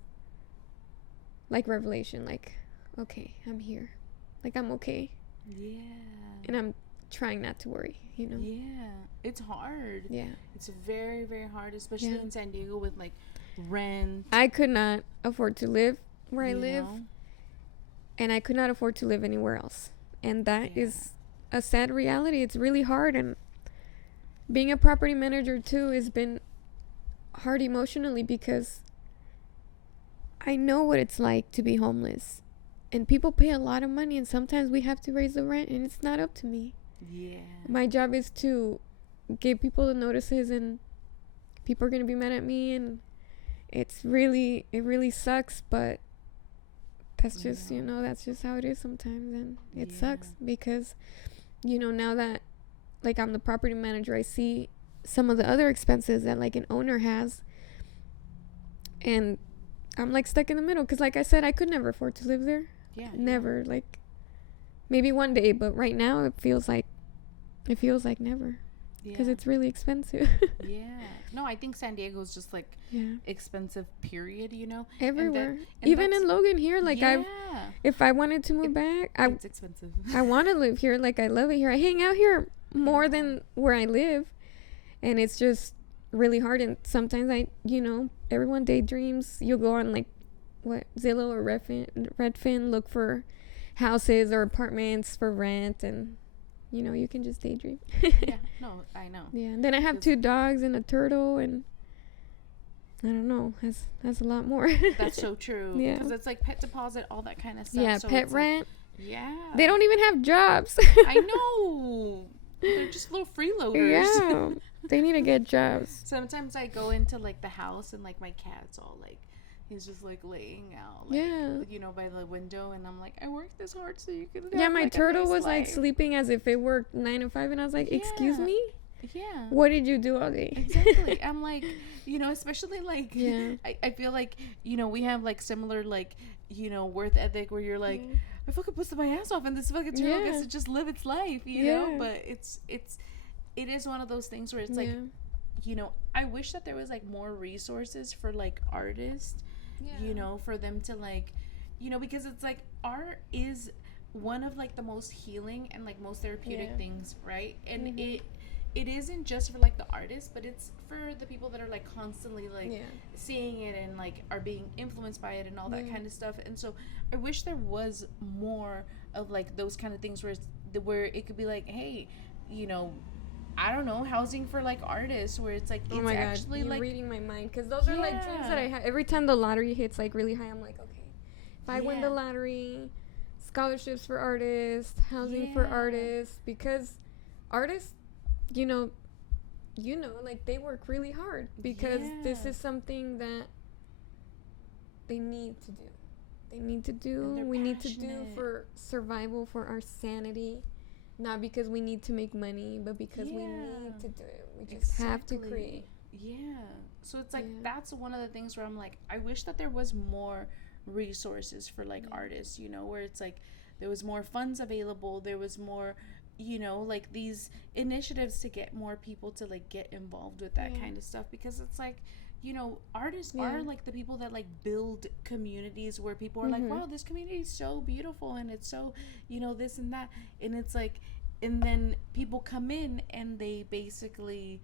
like, revelation, like, okay, I'm here, like, I'm okay, and I'm trying not to worry, it's hard, it's very, very hard, especially in San Diego with, like, rent. I could not afford to live where I you live, know? and I could not afford to live anywhere else. And that is a sad reality. It's really hard, and being a property manager too has been hard emotionally because I know what it's like to be homeless. And people pay a lot of money, and sometimes we have to raise the rent, and it's not up to me. Yeah. My job is to give people the notices, and people are going to be mad at me, and it really sucks, but that's just, that's just how it is sometimes, and it sucks because, now that, like, I'm the property manager, I see some of the other expenses that, like, an owner has, and I'm, like, stuck in the middle, because, like I said, I could never afford to live there. Never. Like, maybe one day, but right now it feels like never, because it's really expensive. No, I think San Diego's just like expensive, period, everywhere. Even in Logan here, like, if I wanted to move back, it's expensive. I want to live here. Like, I love it here. I hang out here more than where I live, and it's just really hard. And sometimes everyone daydreams. You'll go on, like, Zillow or Redfin, look for houses or apartments for rent, and you can just daydream. No, I know. And then I have 2 dogs and a turtle, and I don't know, that's a lot more. That's so true. Because it's like pet deposit, all that kind of stuff. So pet rent. Like, they don't even have jobs. I know. They're just little freeloaders. They need to get jobs. Sometimes I go into, like, the house, and, like, my cat's all, like, he's just, like, laying out, like, by the window, and I'm like, I worked this hard so you could have, my like, turtle a nice was life. Like sleeping as if it worked 9 to 5, and I was like, excuse me? What did you do all day? Exactly. I'm like, especially, like, I feel like, we have, like, similar, like, worth ethic where you're like, I fucking busted my ass off, and this fucking turtle gets to just live its life, you know? But it is one of those things where it's like, I wish that there was, like, more resources for, like, artists, for them to, like, because it's like art is one of, like, the most healing and, like, most therapeutic things, right? And it isn't just for, like, the artists, but it's for the people that are, like, constantly, like, seeing it and, like, are being influenced by it and all that kind of stuff. And so I wish there was more of, like, those kind of things where it could be like, hey, I don't know, housing for, like, artists, where it's like, it's actually, you're like, reading my mind, because those are, like, dreams that I have. Every time the lottery hits, like, really high, I'm like, okay, if I win the lottery, scholarships for artists, housing for artists, because artists, like, they work really hard, because this is something that they need to do. We need to do for survival, for our sanity. Not because we need to make money, but because we need to do it. We just have to create. So it's like, that's one of the things where I'm like, I wish that there was more resources for, like, artists, where it's like there was more funds available. There was more, like, these initiatives to get more people to, like, get involved with that kind of stuff. Because it's like, artists are, like, the people that, like, build communities where people are like, wow, this community is so beautiful, and it's so, this and that, and it's like, and then people come in and they basically,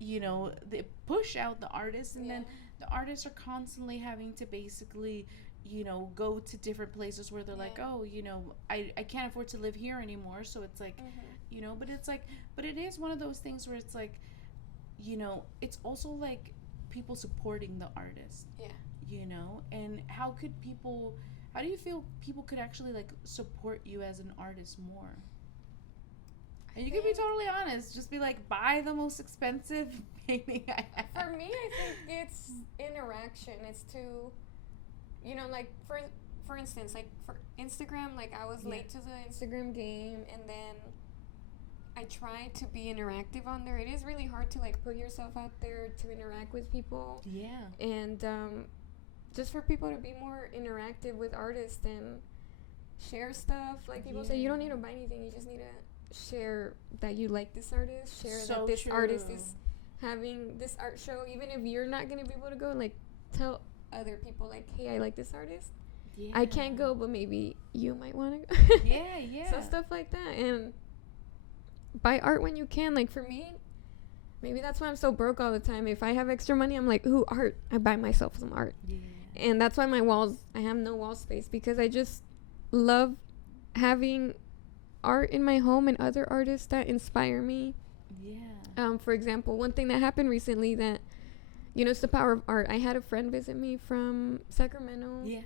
they push out the artists, and then the artists are constantly having to basically, go to different places where they're like, oh, I can't afford to live here anymore. So it's like, but it's like, but it is one of those things where it's like, it's also like people supporting the artist, and how do you feel people could actually, like, support you as an artist more? And you can be totally honest, just be like, buy the most expensive painting I have. For me, I think it's interaction. It's to, like, for instance, like, for Instagram, like, I was late to the Instagram game, and then I try to be interactive on there. It is really hard to, like, put yourself out there to interact with people. And just for people to be more interactive with artists and share stuff. Like, people say, you don't need to buy anything. You just need to share that you like this artist. Share that this artist is having this art show. Even if you're not going to be able to go, like, tell other people, like, hey, I like this artist. I can't go, but maybe you might want to go. So stuff like that. And buy art when you can. Like, for me, maybe that's why I'm so broke all the time. If I have extra money, I'm like, ooh, art. I buy myself some art. Yeah. And that's why my walls, I have no wall space, because I just love having art in my home and other artists that inspire me. Yeah. For example, one thing that happened recently that, it's the power of art. I had a friend visit me from Sacramento. Yeah.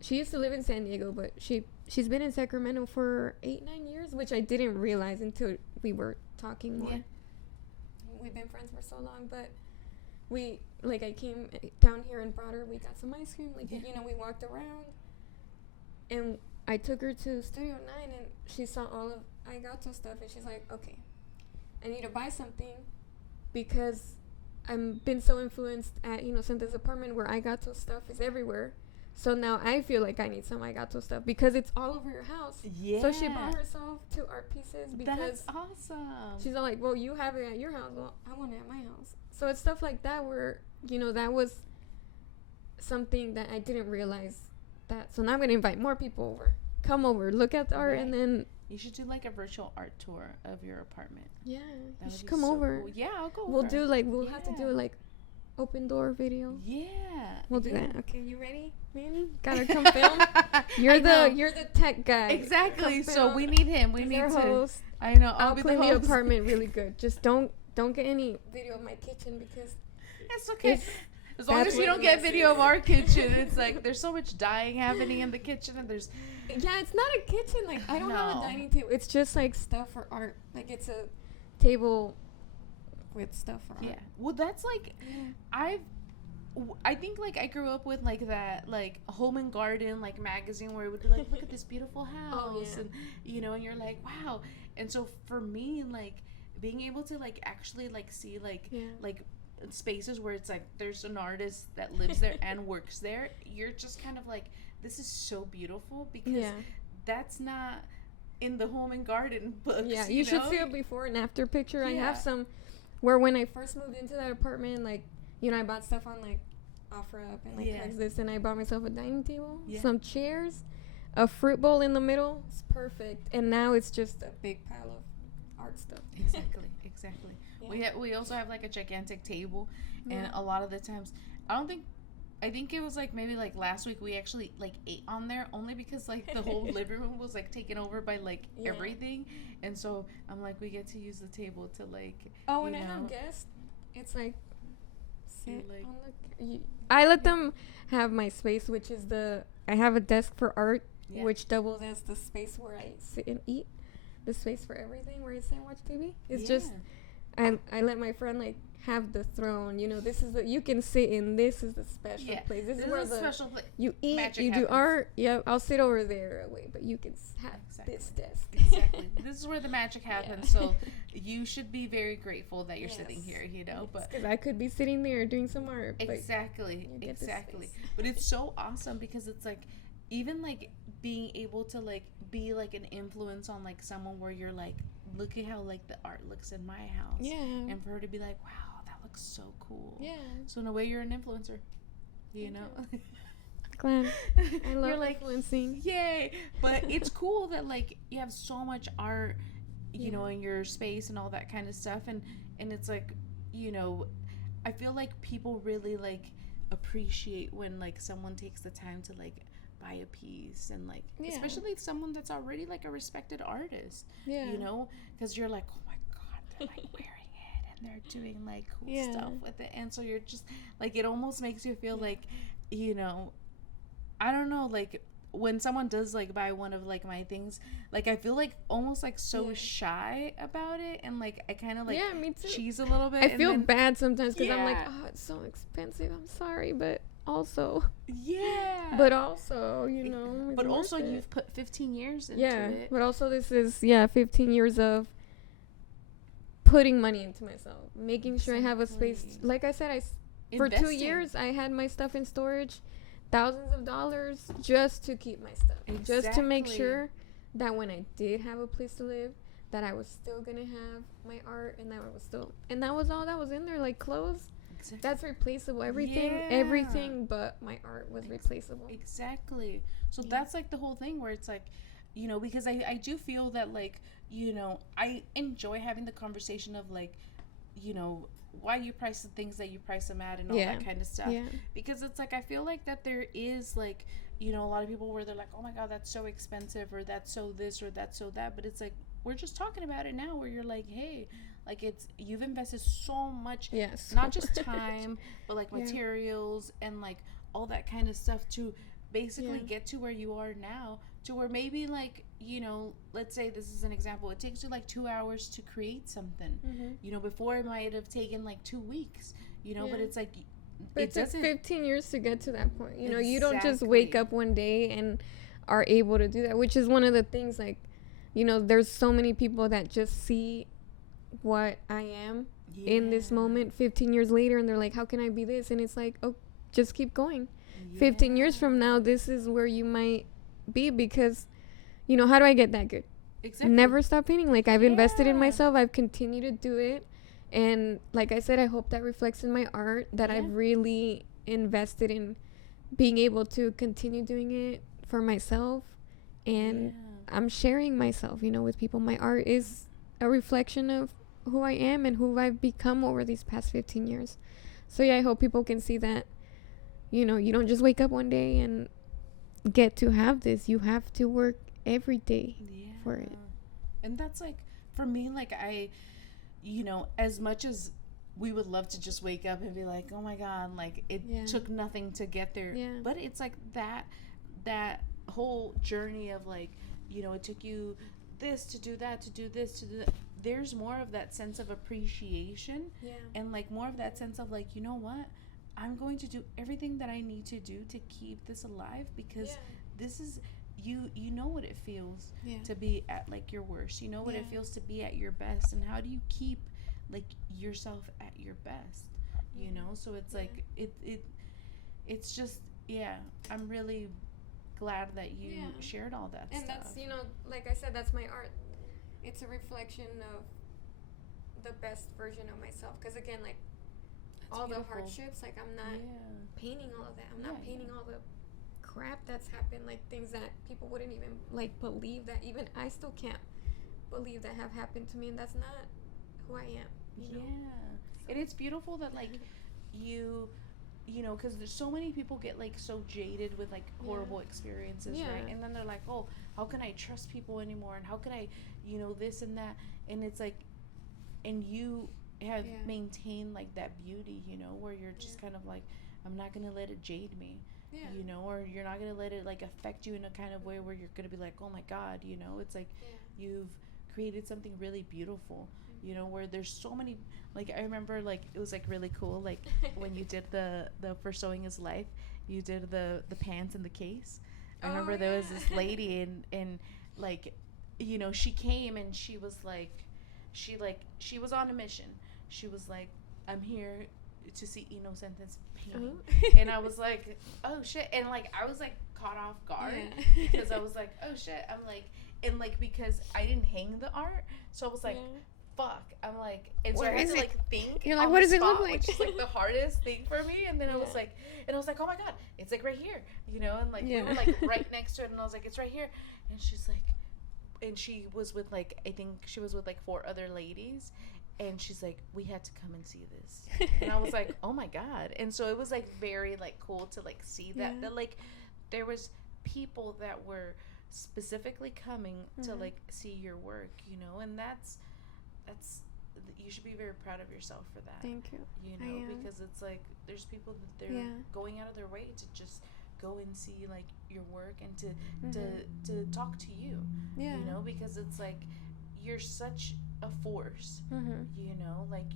She used to live in San Diego, but she's been in Sacramento for 8-9 years, which I didn't realize until we were talking more. Yeah. We've been friends for so long, but I came down here and brought her. We got some ice cream. We walked around, and I took her to Studio 9, and she saw all of Aigato stuff, and she's like, okay, I need to buy something, because I've been so influenced at Inocente's apartment, where Aigato stuff is everywhere. So now I feel like I need some Aigato stuff because it's all over your house. Yeah. So she bought herself 2 art pieces because that's awesome. she's all like, well, you have it at your house. Well, I want it at my house. So it's stuff like that where, that was something that I didn't realize that. So now I'm going to invite more people over. Come over, look at the art, and then... You should do like a virtual art tour of your apartment. Yeah, That you would should be come so over. cool. Yeah, I'll go We'll over. do we'll have to do like open door video. Yeah. We'll do yeah. that. Okay, you ready, Manny? Gotta come film. You're the tech guy. Exactly. Come So film. we need him. We He's need our to. host. I know. I'll be clean the the host. apartment really good. Just don't get any video of my kitchen because It's okay. As long that's as you what don't get messy video is. of our kitchen, it's like there's so much dying happening in the kitchen, and there's yeah, it's not a kitchen. Like I don't have a No. dining table. It's just like stuff for art. Like it's a table with stuff for art. yeah. Well, that's like I think like I grew up with like that like Home and Garden like magazine where it would be like, look at this beautiful house, Oh, yeah. and and you're like, wow. And so for me, like being able to like actually like see like Yeah. like spaces where it's like there's an artist that lives there and works there, you're just kind of like, this is so beautiful because Yeah. that's not in the Home and Garden books. Yeah, you should see a before and after picture. I Yeah. have some where when I first moved into that apartment, like, I bought stuff on like OfferUp and like Yeah. Craigslist, and I bought myself a dining table, Yeah. some chairs, a fruit bowl in the middle. It's perfect. And now it's just a big pile of art stuff. Exactly. Yeah. We also have like a gigantic table, and Yeah. a lot of the times I think it was like maybe like last week we actually like ate on there only because like the whole living room was like taken over by like Yeah. everything, and so I'm like, we get to use the table to like Oh, you and I have know, guests. It's like, sit like- on I let them have my space, which is I have a desk for art, Yeah. which doubles as the space where I sit and eat. The space for everything where I sit and watch TV. It's just, I let my friend like have the throne. This is you can sit in. This is the special place. This is where a special place. you eat, magic you happens. do art. Yeah, I'll sit over there away, but you can have Exactly. this desk. Exactly. This is where the magic happens. Yeah. So you should be very grateful that you're sitting Yes. here, but Because I could be sitting there doing some art. But exactly. you get this space. But it's so awesome because it's like even like being able to like be like an influence on like someone where you're like, look at how like the art looks in my house. Yeah. And for her to be like, wow, that looks so cool. Yeah. So in a way, you're an influencer. You know. Glad. I love You're like, influencing. Yay! But it's cool that like you have so much art, you know, in your space and all that kind of stuff, and it's like, I feel like people really like appreciate when like someone takes the time to like buy a piece, and like especially someone that's already like a respected artist. Yeah. Because you're like, oh my god, they're like wearing it and they're doing like cool stuff with it, and so you're just like, it almost makes you feel like, I don't know, like when someone does like buy one of like my things, like I feel like almost like so shy about it, and like I kind of like me too. cheese a little bit. I feel bad sometimes because I'm like, Yeah. oh, it's so expensive. I'm sorry, but also, yeah. but also, it's but also worth it. you've put 15 years into Yeah, it. but also this is 15 years of putting money into myself, making sure I have a space. Exactly. Like I said, for 2 Investing. years I had my stuff in storage, thousands of dollars just to keep my stuff, just to make Exactly. sure that when I did have a place to live, that I was still gonna have my art, and that I was still, and that was all that was in there, like clothes. Exactly. That's replaceable. Everything but my art was replaceable. Exactly. So Yeah. that's like the whole thing where it's like, because I do feel that like, I enjoy having the conversation of like, you know, why you price the things that you price them at and all that kind of stuff. Yeah. Because it's like, I feel like that there is like, you know, a lot of people where they're like, oh my God, that's so expensive, or that's so this, or that's so that. But it's like, we're just talking about it now where you're like, hey, like you've invested so much, not just time, but like materials and like all that kind of stuff to basically get to where you are now, to where maybe like, you know, let's say this is an example, it takes you like 2 hours to create something, you know, before it might have taken like 2 weeks, you know, but it's like, but it took 15 years to get to that point, you know. You don't just wake up one day and are able to do that, which is one of the things, like, you know, there's so many people that just see what I am in this moment 15 years later, and they're like, how can I be this? And it's like, oh, just keep going. 15 years from now, this is where you might be, because, you know, how do I get that good? Never stop painting. Like, I've invested in myself. I've continued to do it. And like I said, I hope that reflects in my art, that I've really invested in being able to continue doing it for myself. And I'm sharing myself, you know, with people. My art is a reflection of who I am and who I've become over these past 15 years. So yeah, I hope people can see that, you know, you don't just wake up one day and get to have this. You have to work every day for it. And that's like, for me, like, you know, as much as we would love to just wake up and be like, oh my God, like it took nothing to get there. But it's like that whole journey of like, you know, it took you this to do that, to do this, to do that. There's more of that sense of appreciation and like more of that sense of like, you know what? I'm going to do everything that I need to do to keep this alive, because this is, you know what it feels to be at like your worst. You know what it feels to be at your best, and how do you keep like yourself at your best, you know? So it's like it's just I'm really glad that you shared all that and stuff. that's, you know, like I said, that's my art. It's a reflection of the best version of myself, because again, like, that's all beautiful. The hardships, like, I'm not painting all of that. I'm not painting all the crap that's happened, like things that people wouldn't even like believe, that even I still can't believe that have happened to me, and that's not who I am, you know? And it's beautiful that like you know, because there's so many people get like so jaded with like horrible experiences, right? And then they're like, oh, how can I trust people anymore, and how can I, you know, this and that, and it's like, and you have maintained like that beauty, you know, where you're just kind of like, I'm not gonna let it jade me, you know, or you're not gonna let it like affect you in a kind of way where you're gonna be like, oh my God, you know. It's like you've created something really beautiful, you know, where there's so many, like, I remember like it was like really cool, like when you did the For Sewing Is Life, you did the pants in the case. I remember there was this lady and like, you know, she came and she was like, she was on a mission. She was like, I'm here to see Inocente's painting. And I was like, oh shit. And like, I was like caught off guard because I was like, oh shit. I'm like, and like, because I didn't hang the art. So I was like, fuck. I'm like, and so I had to like think. You're like, what does it look like? Which is like the hardest thing for me. And then I was like, oh my God, it's like right here, you know? And like, we were like right next to it. And I was like, it's right here. And she's like, and she was with like, I think she was with like 4 other ladies. And she's like, we had to come and see this. And I was like, oh my God. And so it was like very like cool to like see that like there was people that were specifically coming to like see your work, you know. And that's you should be very proud of yourself for that. Thank you. You know, because it's like there's people that they're going out of their way to just go and see like your work and to talk to you, you know, because it's like you're such a force, you know, like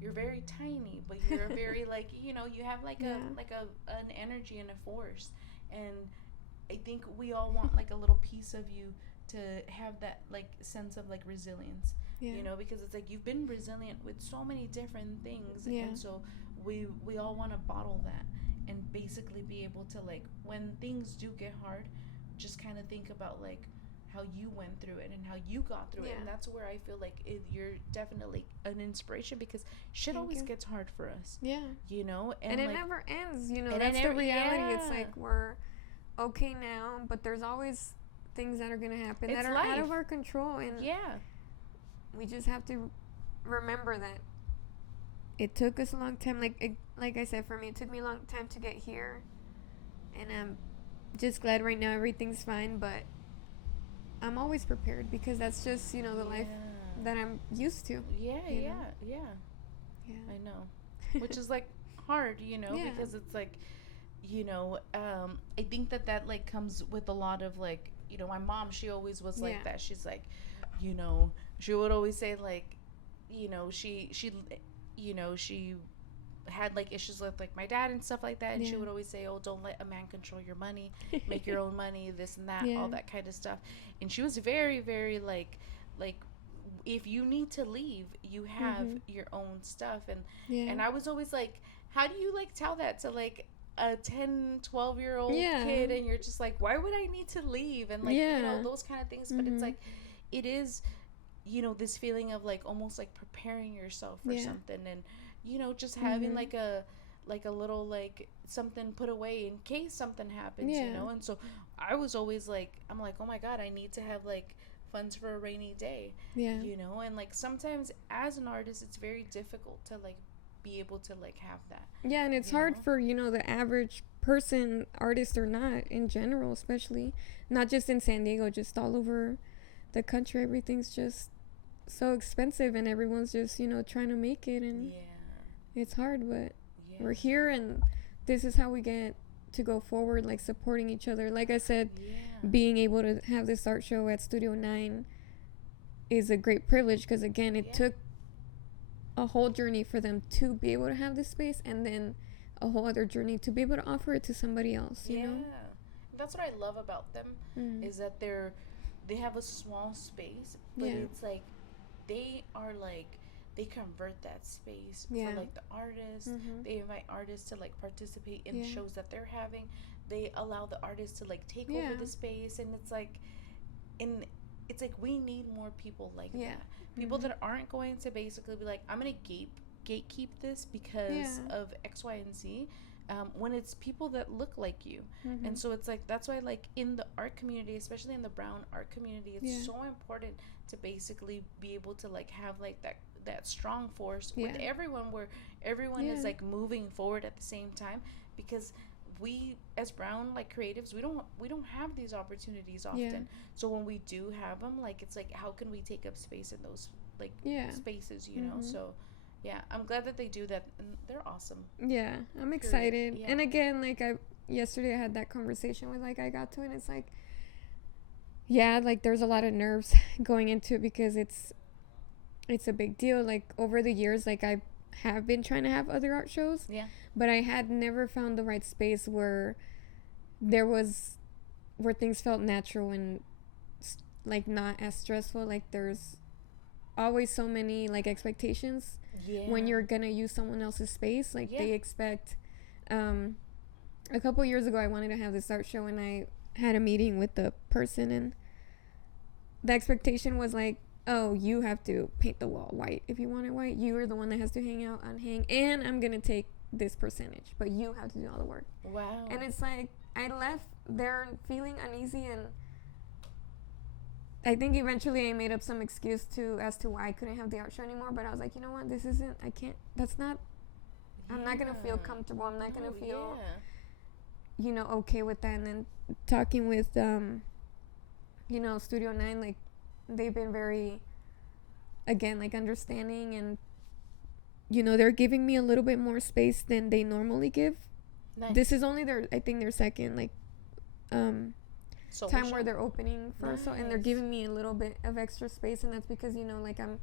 you're very tiny, but you're very like, you know, you have like an energy and a force, and I think we all want like a little piece of you to have that like sense of like resilience, you know, because it's like you've been resilient with so many different things, and so we all want to bottle that and basically be able to like, when things do get hard, just kind of think about like how you went through it and how you got through it. And that's where I feel like you're definitely an inspiration, because shit always gets hard for us, you know, and it like, never ends, you know. That's the reality. It's like we're okay now, but there's always things that are gonna happen that are out of our control, and we just have to remember that it took us a long time. Like I said, for me, it took me a long time to get here, and I'm just glad right now everything's fine. But I'm always prepared because that's just the life that I'm used to. Yeah. I know, which is like hard, because it's like, I think that like comes with a lot of like, my mom, she always was like that. She's like, she would always say like, she had like issues with like my dad and stuff like that, and she would always say, oh, don't let a man control your money, make your own money, this and that, all that kind of stuff. And she was very, very like if you need to leave, you have your own stuff. And I was always like, how do you like tell that to like a 10-12-year-old kid? And you're just like, why would I need to leave? And like those kind of things. But it's like, it is this feeling of like almost like preparing yourself for something, and just having like a little like something put away in case something happens. And so I was always like, I'm like, oh my god, I need to have like funds for a rainy day. And like sometimes as an artist, it's very difficult to like be able to like have that. And it's hard for the average person, artist or not, in general, especially not just in San Diego, just all over the country. Everything's just so expensive, and everyone's just trying to make it, and it's hard, but we're here, and this is how we get to go forward, like supporting each other. Like I said, being able to have this art show at Studio 9 is a great privilege, because again, it took a whole journey for them to be able to have this space, and then a whole other journey to be able to offer it to somebody else, you know? That's what I love about them, is that they have a small space, but it's like they are like, they convert that space for like the artists. They invite artists to like participate in shows that they're having. They allow the artists to like take over the space, and it's like we need more people like that. People that aren't going to basically be like, I'm gonna gatekeep this because of X, Y, and Z. When it's people that look like you. And so it's like, that's why like in the art community, especially in the brown art community, it's so important to basically be able to like have like that strong force with everyone, where everyone is like moving forward at the same time, because we as brown like creatives, we don't have these opportunities often. So when we do have them, like it's like, how can we take up space in those like spaces, so I'm glad that they do that, and they're awesome. I'm excited. And again, like yesterday I had that conversation with like I got to, and it's like like there's a lot of nerves going into it, because it's a big deal. Like over the years, like I have been trying to have other art shows, but I had never found the right space where things felt natural and like not as stressful. Like there's always so many like expectations when you're gonna use someone else's space. Like they expect a couple years ago I wanted to have this art show, and I had a meeting with the person, and the expectation was like, oh, you have to paint the wall white. If you want it white, you are the one that has to hang, and I'm gonna take this percentage, but you have to do all the work. Wow. And it's like I left there feeling uneasy, and I think eventually I made up some excuse as to why I couldn't have the art show anymore. But I was like, you know what, I'm not gonna feel comfortable. I'm not gonna feel okay with that. And then talking with Studio 9, like they've been very, again, like understanding, and they're giving me a little bit more space than they normally give. Nice. This is only their second like time where they're opening first. Nice. So, and they're giving me a little bit of extra space, and that's because like I'm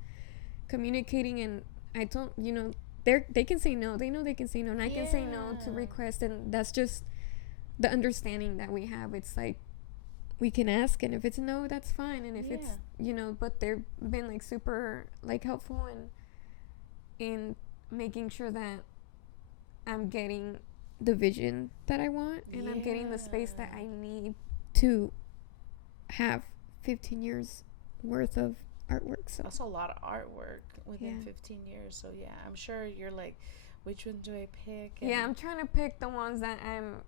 communicating, and I told they can say no. They know they can say no, and I can say no to request, and that's just the understanding that we have. It's like we can ask, and if it's no, that's fine, and if it's but they've been like super like helpful in making sure that I'm getting the vision that I want, and I'm getting the space that I need to have 15 years worth of artwork. So that's a lot of artwork within 15 years. So I'm sure you're like, which one do I pick? And I'm trying to pick the ones that I'm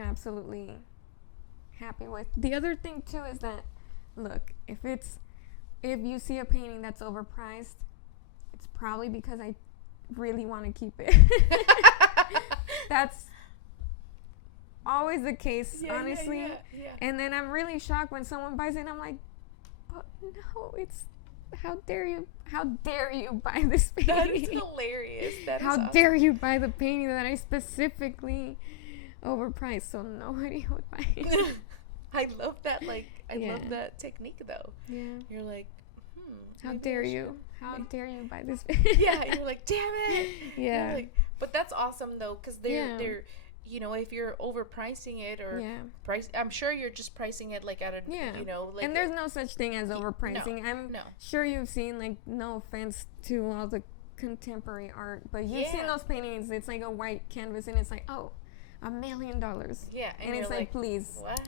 absolutely happy with. The other thing too is that, look, if you see a painting that's overpriced, it's probably because I really want to keep it. That's always the case, honestly. Yeah. And then I'm really shocked when someone buys it and I'm like, but no, it's, how dare you buy this painting? That is hilarious. How dare you buy the painting that I specifically overpriced so nobody would buy it? I love that. Like, I love that technique, though. Yeah. You're like, how dare you? How dare you buy this? Yeah, you're like, damn it. Yeah. Like, but that's awesome though, because they're, you know, if you're overpricing it or I'm sure you're just pricing it like at a, you know, like. And there's no such thing as overpricing. I'm sure you've seen, like, no offense to all the contemporary art, but you've seen those paintings. It's like a white canvas, and it's like, oh, $1 million. Yeah, and it's like, please. What?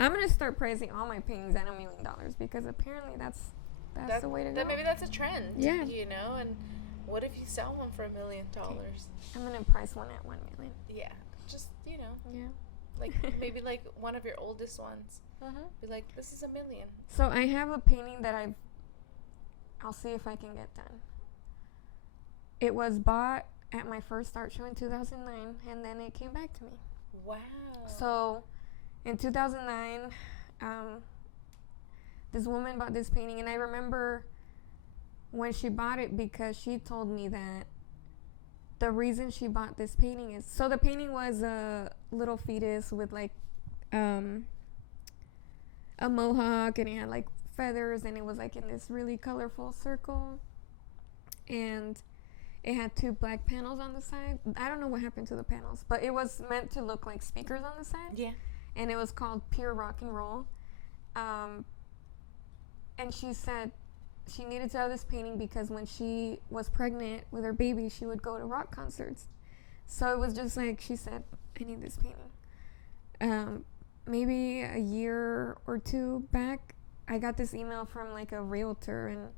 I'm gonna start pricing all my paintings at $1 million because apparently that's the way to go. Maybe that's a trend. Yeah. You know, and what if you sell one for $1 million? I'm gonna price one at $1 million. Yeah. Just, you know. Yeah. Like maybe like one of your oldest ones. Be like, this is $1 million. So I have a painting that I'll see if I can get done. It was bought at my first art show in 2009, and then it came back to me. Wow. So in 2009, this woman bought this painting, and I remember when she bought it because she told me that the reason she bought this painting is, so the painting was a little fetus with like a mohawk, and it had like feathers, and it was like in this really colorful circle, and it had 2 black panels on the side. I don't know what happened to the panels, but it was meant to look like speakers on the side. Yeah. And it was called Pure Rock and Roll. And she said she needed to have this painting because when she was pregnant with her baby, she would go to rock concerts. So it was just like, she said, I need this painting. Maybe a year or 2 back, I got this email from like a realtor, and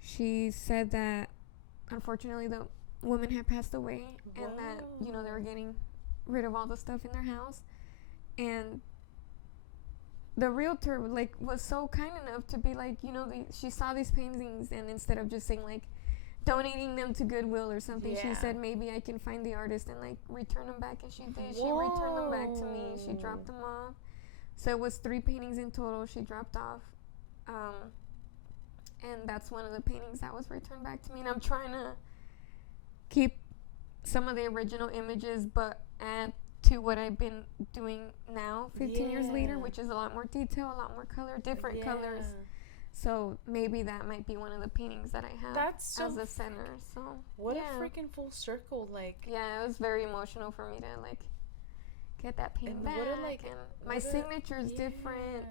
she said that unfortunately the woman had passed away. Whoa. And that, you know, they were getting rid of all the stuff in their house. And the realtor like was so kind enough to be like, you know, she saw these paintings, and instead of just saying like donating them to Goodwill or something, she said maybe I can find the artist and like return them back. And she did. Whoa. She returned them back to me. She dropped them off. So it was 3 paintings in total she dropped off, and that's one of the paintings that was returned back to me. And I'm trying to keep some of the original images but add to what I've been doing now 15 years later, which is a lot more detail, a lot more color, different colors. So maybe that might be one of the paintings that I have as the center. So what a freaking full circle. Like, yeah, it was very emotional for me to like get that painting back. And my signature is different.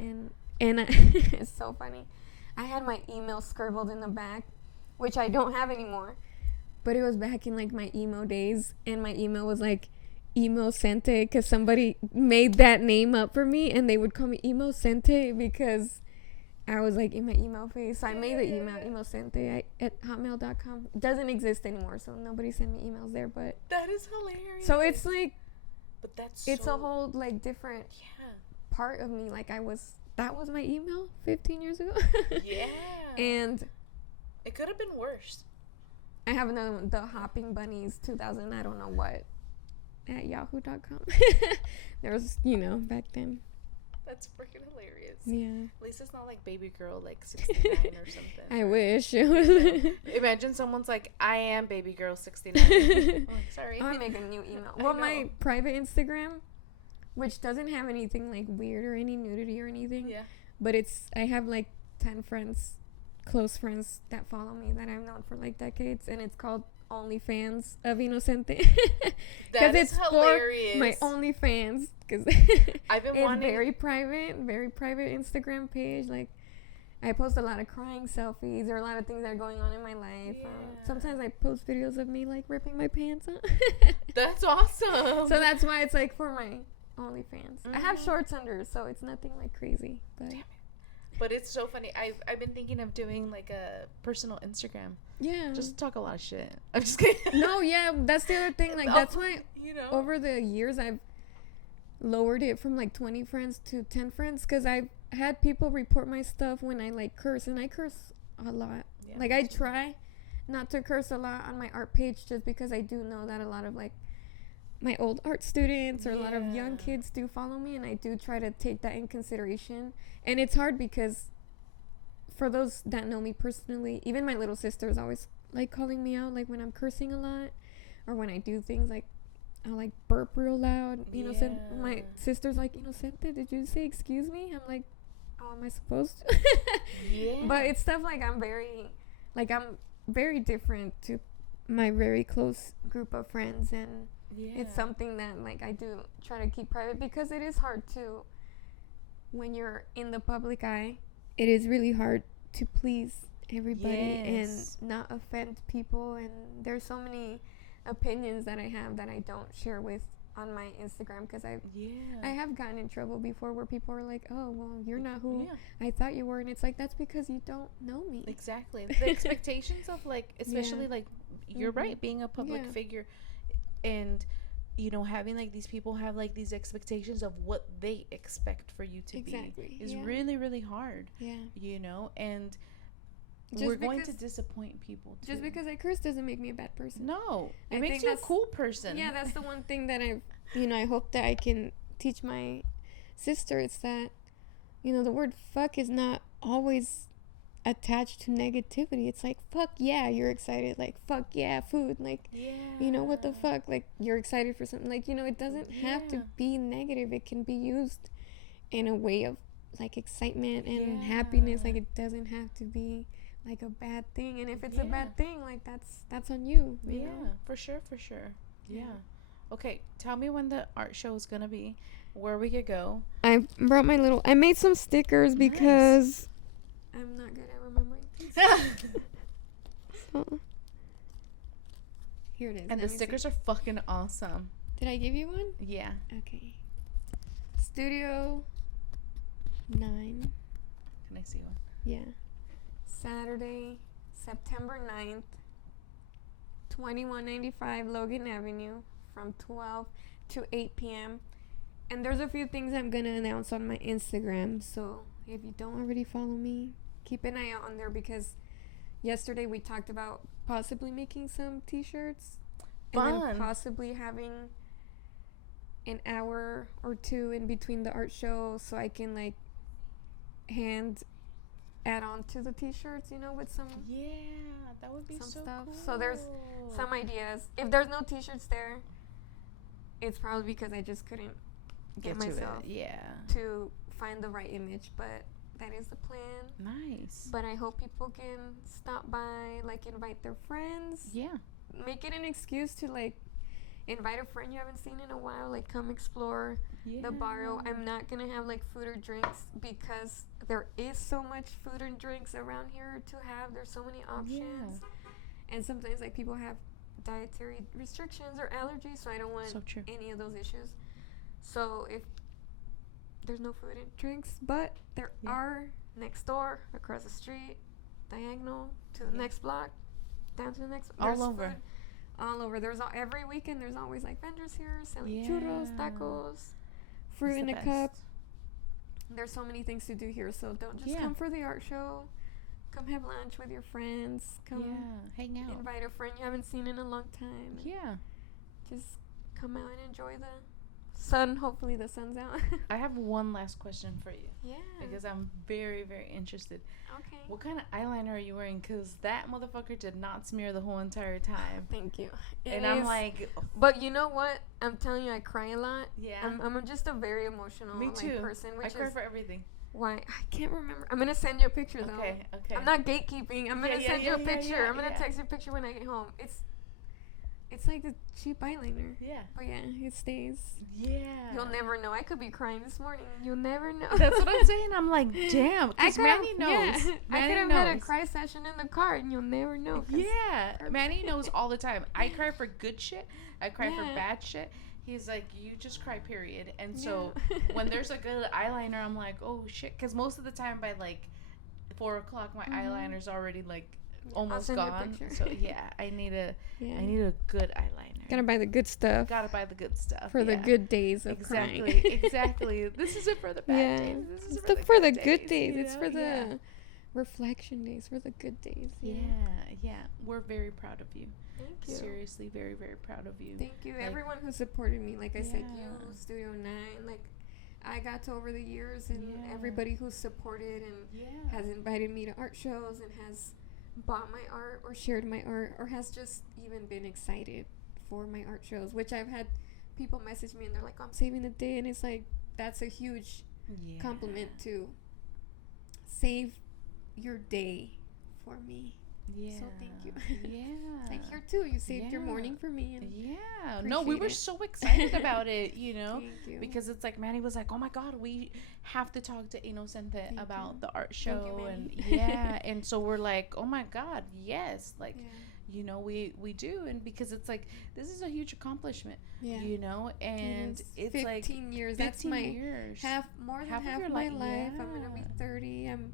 And it's so funny. I had my email scribbled in the back, which I don't have anymore, but it was back in like my emo days, and my email was like Inocente, because somebody made that name up for me, and they would call me Inocente because I was like in my emo phase. So I made the email Inocente at hotmail.com. It doesn't exist anymore, so nobody sent me emails there. But that is hilarious. So it's like, but it's a whole like different part of me. Like that was my email 15 years ago. And it could have been worse. I have another one, the Hopping Bunnies 2000, I don't know what, at yahoo.com. There was, you know, back then. That's freaking hilarious. Yeah. At least it's not like baby girl like 69 or something. I wish. Imagine someone's like, I am baby girl 69. Oh, sorry. I'll make a new email. Well, my private Instagram, which doesn't have anything like weird or any nudity or anything. Yeah. But I have like 10 friends, close friends that follow me that I've known for like decades, and it's called OnlyFans of Inocente. That is hilarious. For my OnlyFans, because it's very private Instagram page. Like, I post a lot of crying selfies or a lot of things that are going on in my life. Sometimes I post videos of me like ripping my pants on. That's awesome. So that's why it's like for my OnlyFans. I have shorts under, so it's nothing like crazy. But damn it. But it's so funny. I've been thinking of doing like a personal Instagram. Yeah. Just talk a lot of shit. I'm just kidding. No, yeah, that's the other thing. Like, that's why, you know, over the years I've lowered it from like 20 friends to 10 friends, because I've had people report my stuff when I like curse, and I curse a a lot. Yeah, Like, I try not to curse a lot on my art page just because I do know that a lot of, like, my old art students or a lot of young kids do follow me, and I do try to take that in consideration. And it's hard because for those that know me personally, even my little sister is always, like, calling me out, like, when I'm cursing a lot or when I do things, like, I'll, like, burp real loud. My sister's like, Inocente, did you say excuse me? I'm like, oh, am I supposed to? But it's stuff like I'm very different to my very close group of friends, and it's something that, like, I do try to keep private because it is hard to, when you're in the public eye, it is really hard to please everybody and not offend people. And there's so many opinions that I have that I don't share with on my Instagram because I have gotten in trouble before where people are like, oh, well, you're not who I thought you were, and it's like, that's because you don't know me. Exactly. The expectations of, like, especially like, you're right, being a public figure, and you know, having, like, these people have, like, these expectations of what they expect for you to be is really, really hard. You know, and just we're going to disappoint people too. Just because I curse doesn't make me a bad person. No, it makes you a cool person. Yeah, that's the one thing that I hope that I can teach my sister. It's that, you know, the word fuck is not always attached to negativity. It's like, fuck yeah, you're excited. Like, fuck yeah, food. Like, you know, what the fuck? Like, you're excited for something. Like, you know, it doesn't have to be negative. It can be used in a way of, like, excitement and happiness. Like, it doesn't have to be like a bad thing. And if it's a bad thing, like, that's on you, you know? For sure. Okay, tell me when the art show is gonna be, where we could go. I made some stickers because I'm not good at remembering things. So here it is. And the stickers are fucking awesome. Did I give you one? Yeah. Okay. Studio 9. Can I see one? Yeah. Saturday, September 9th, 2195 Logan Avenue, from 12 to 8 p.m. And there's a few things I'm going to announce on my Instagram. So if you don't already follow me, keep an eye out on there, because yesterday we talked about possibly making some t-shirts. Fun. And then possibly having an hour or two in between the art show so I can, like, add on to the t-shirts, you know, with some that would be some so stuff. cool. So there's some ideas. If there's no t-shirts there, it's probably because I just couldn't get myself to find the right image, but that is the plan. Nice. But I hope people can stop by, like, invite their friends. Make it an excuse to, like, invite a friend you haven't seen in a while, like, come explore the barrio. I'm not gonna have, like, food or drinks because there is so much food and drinks around here to have. There's so many options, and sometimes, like, people have dietary restrictions or allergies, so I don't want any of those issues. So if there's no food and drinks, but there are next door, across the street, diagonal to the next block, down to the next, all over. There's every weekend there's always, like, vendors here selling churros, tacos, fruit in a cup. There's so many things to do here, so don't just come for the art show. Come have lunch with your friends. Come hang out. Invite a friend you haven't seen in a long time. Just come out and enjoy the sun. Hopefully the sun's out. I have one last question for you. Yeah. Because I'm very, very interested. Okay. What kind of eyeliner are you wearing? Because that motherfucker did not smear the whole entire time. Thank you. I'm like... But you know what? I'm telling you, I cry a lot. Yeah. I'm just a very emotional person. I cry for everything. Why? I can't remember. I'm going to send you a picture, though. Okay. I'm not gatekeeping. I'm going to send you a picture. I'm going to text you a picture when I get home. It's like a cheap eyeliner. Yeah. But yeah, it stays. Yeah. You'll never know. I could be crying this morning. You'll never know. That's what I'm saying. I'm like, damn. Because Manny knows. Yeah. I could have had a cry session in the car and you'll never know. Yeah. Manny knows all the time. I cry for good shit. I cry for bad shit. He's like, you just cry, period. And so when there's a good eyeliner, I'm like, oh shit. Because most of the time by like 4 o'clock, my eyeliner's already like almost gone. So yeah, I need a good eyeliner. Gotta buy the good stuff. Gotta buy the good stuff for the good days of crying. Exactly. This isn't for the bad days. This is for the good days. It's for the reflection days, for the good days. Yeah. We're very proud of you. Thank you. Seriously, very, very proud of you. Thank you. Like, Everyone who supported me. Like I said, Yeah. you, Studio 9. Like, I got to over the years, and Yeah. everybody who's supported and has invited me to art shows and has bought my art or shared my art or has just even been excited for my art shows, which I've had people message me and they're like, I'm saving the day. And it's like, that's a huge compliment to save your day for me. Yeah. So thank you. Yeah. Like here too, you saved your Yeah. morning for me. And Yeah. No, we appreciate were it. so excited about it, you know, thank you. because it's like Manny was like, "Oh my God, we have to talk to Inocente Thank about you. the art Thank you, show," and Manny. and so we're like, "Oh my God, yes!" Like, Yeah. you know, we do, and because it's like this is a huge accomplishment, Yeah. you know, and it's 15 like years. 15 That's my years, more than half of half your of my life, life. I'm gonna be yeah. 30. I'm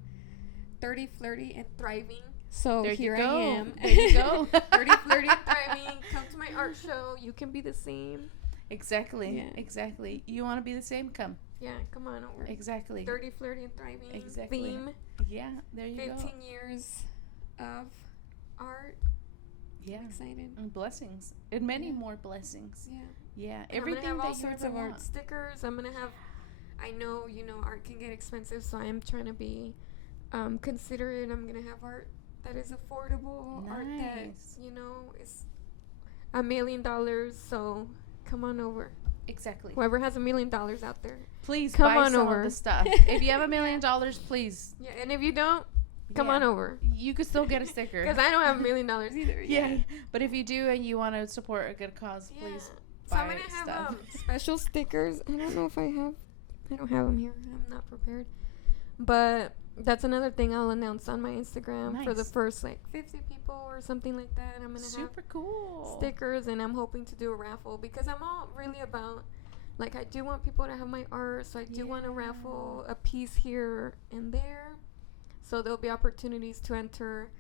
30, flirty, and thriving. So There here you go. I am. There you go. 30, flirty, and thriving. Come to my art show. You can be the same. Exactly. Yeah. Exactly. You want to be the same? Come. Yeah, come on over. Exactly. 30, flirty, and thriving. Exactly. Theme. Yeah. There you 15 go. years of art. Yeah. I'm excited. And blessings. And many Yeah. more blessings. Yeah. Yeah. And Everything I'm gonna have all that you sorts ever of art want. stickers. I'm gonna have. I know art can get expensive, so I'm trying to be considerate. I'm gonna have art that is affordable, art that Nice. is $1 million. So come on over. Exactly. Whoever has $1 million out there, Please come buy on some over. of the stuff. If you have $1 million, please. yeah. And if you don't, come Yeah. on over. You could still get a sticker. Because I don't have $1 million either. Yeah. But if you do and you want to support a good cause, Yeah. please So I'm buy gonna have stuff. special stickers. I don't know if I don't have them here. I'm not prepared. But that's another thing I'll announce on my Instagram for the Nice. first 50 people or something like that. I'm gonna Super have cool. stickers, and I'm hoping to do a raffle because I'm all really about I do want people to have my art, so I do want to raffle a piece here and there. So there'll be opportunities to enter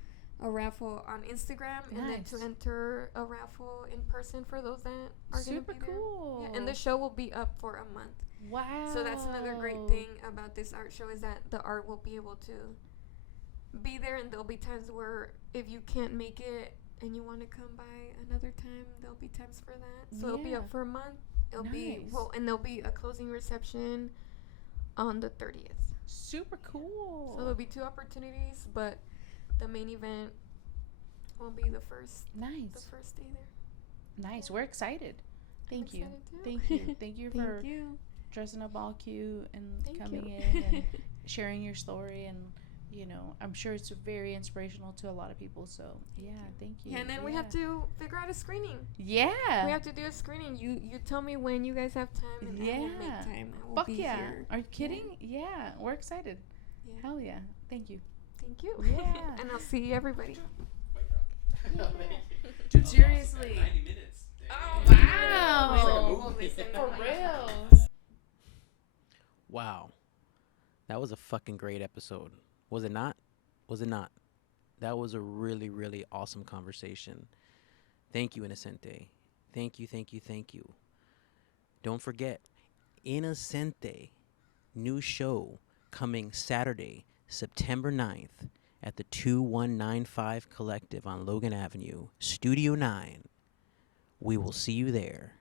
a raffle on Instagram and then to Nice. enter a raffle in person for those that are going to Super be there. cool. Yeah, and the show will be up for a month. Wow. So that's another great thing about this art show is that the art will be able to be there, and there'll be times where if you can't make it and you want to come by another time, there'll be times for that. So it'll be Yeah. up for a month. It'll be Nice. and there'll be a closing reception on the 30th. Super cool. So there'll be 2 opportunities, but the main event will be the first Nice. day there. Nice. We're excited. Thank you. excited too. Thank you. Thank you for Thank you. dressing up all cute and Thank coming you. in and sharing your story, and I'm sure it's very inspirational to a lot of people, so thank you. Yeah, and then we have to figure out a screening. Yeah. We have to do a screening. You tell me when you guys have time, and I will make Yeah. time. I will Fuck be yeah. here. Are you kidding? Yeah. We're excited. Yeah. Hell yeah. Thank you. Thank you. Yeah. And I'll see everybody. Dude, seriously. 90 minutes. Oh, Damn. wow. It's like a movie. For real. Wow. That was a fucking great episode. Was it not? Was it not? That was a really, really awesome conversation. Thank you, Inocente. Thank you, thank you, thank you. Don't forget, Inocente, new show coming Saturday, September 9th at the 2195 Collective on Logan Avenue, Studio 9. We will see you there.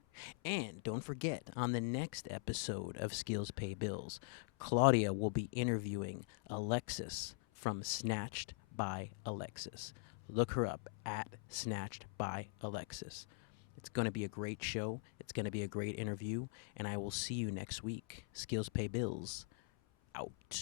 And don't forget, on the next episode of Skills Pay Bills, Claudia will be interviewing Alexis from Snatched by Alexis. Look her up at Snatched by Alexis. It's going to be a great show. It's going to be a great interview. And I will see you next week. Skills Pay Bills out.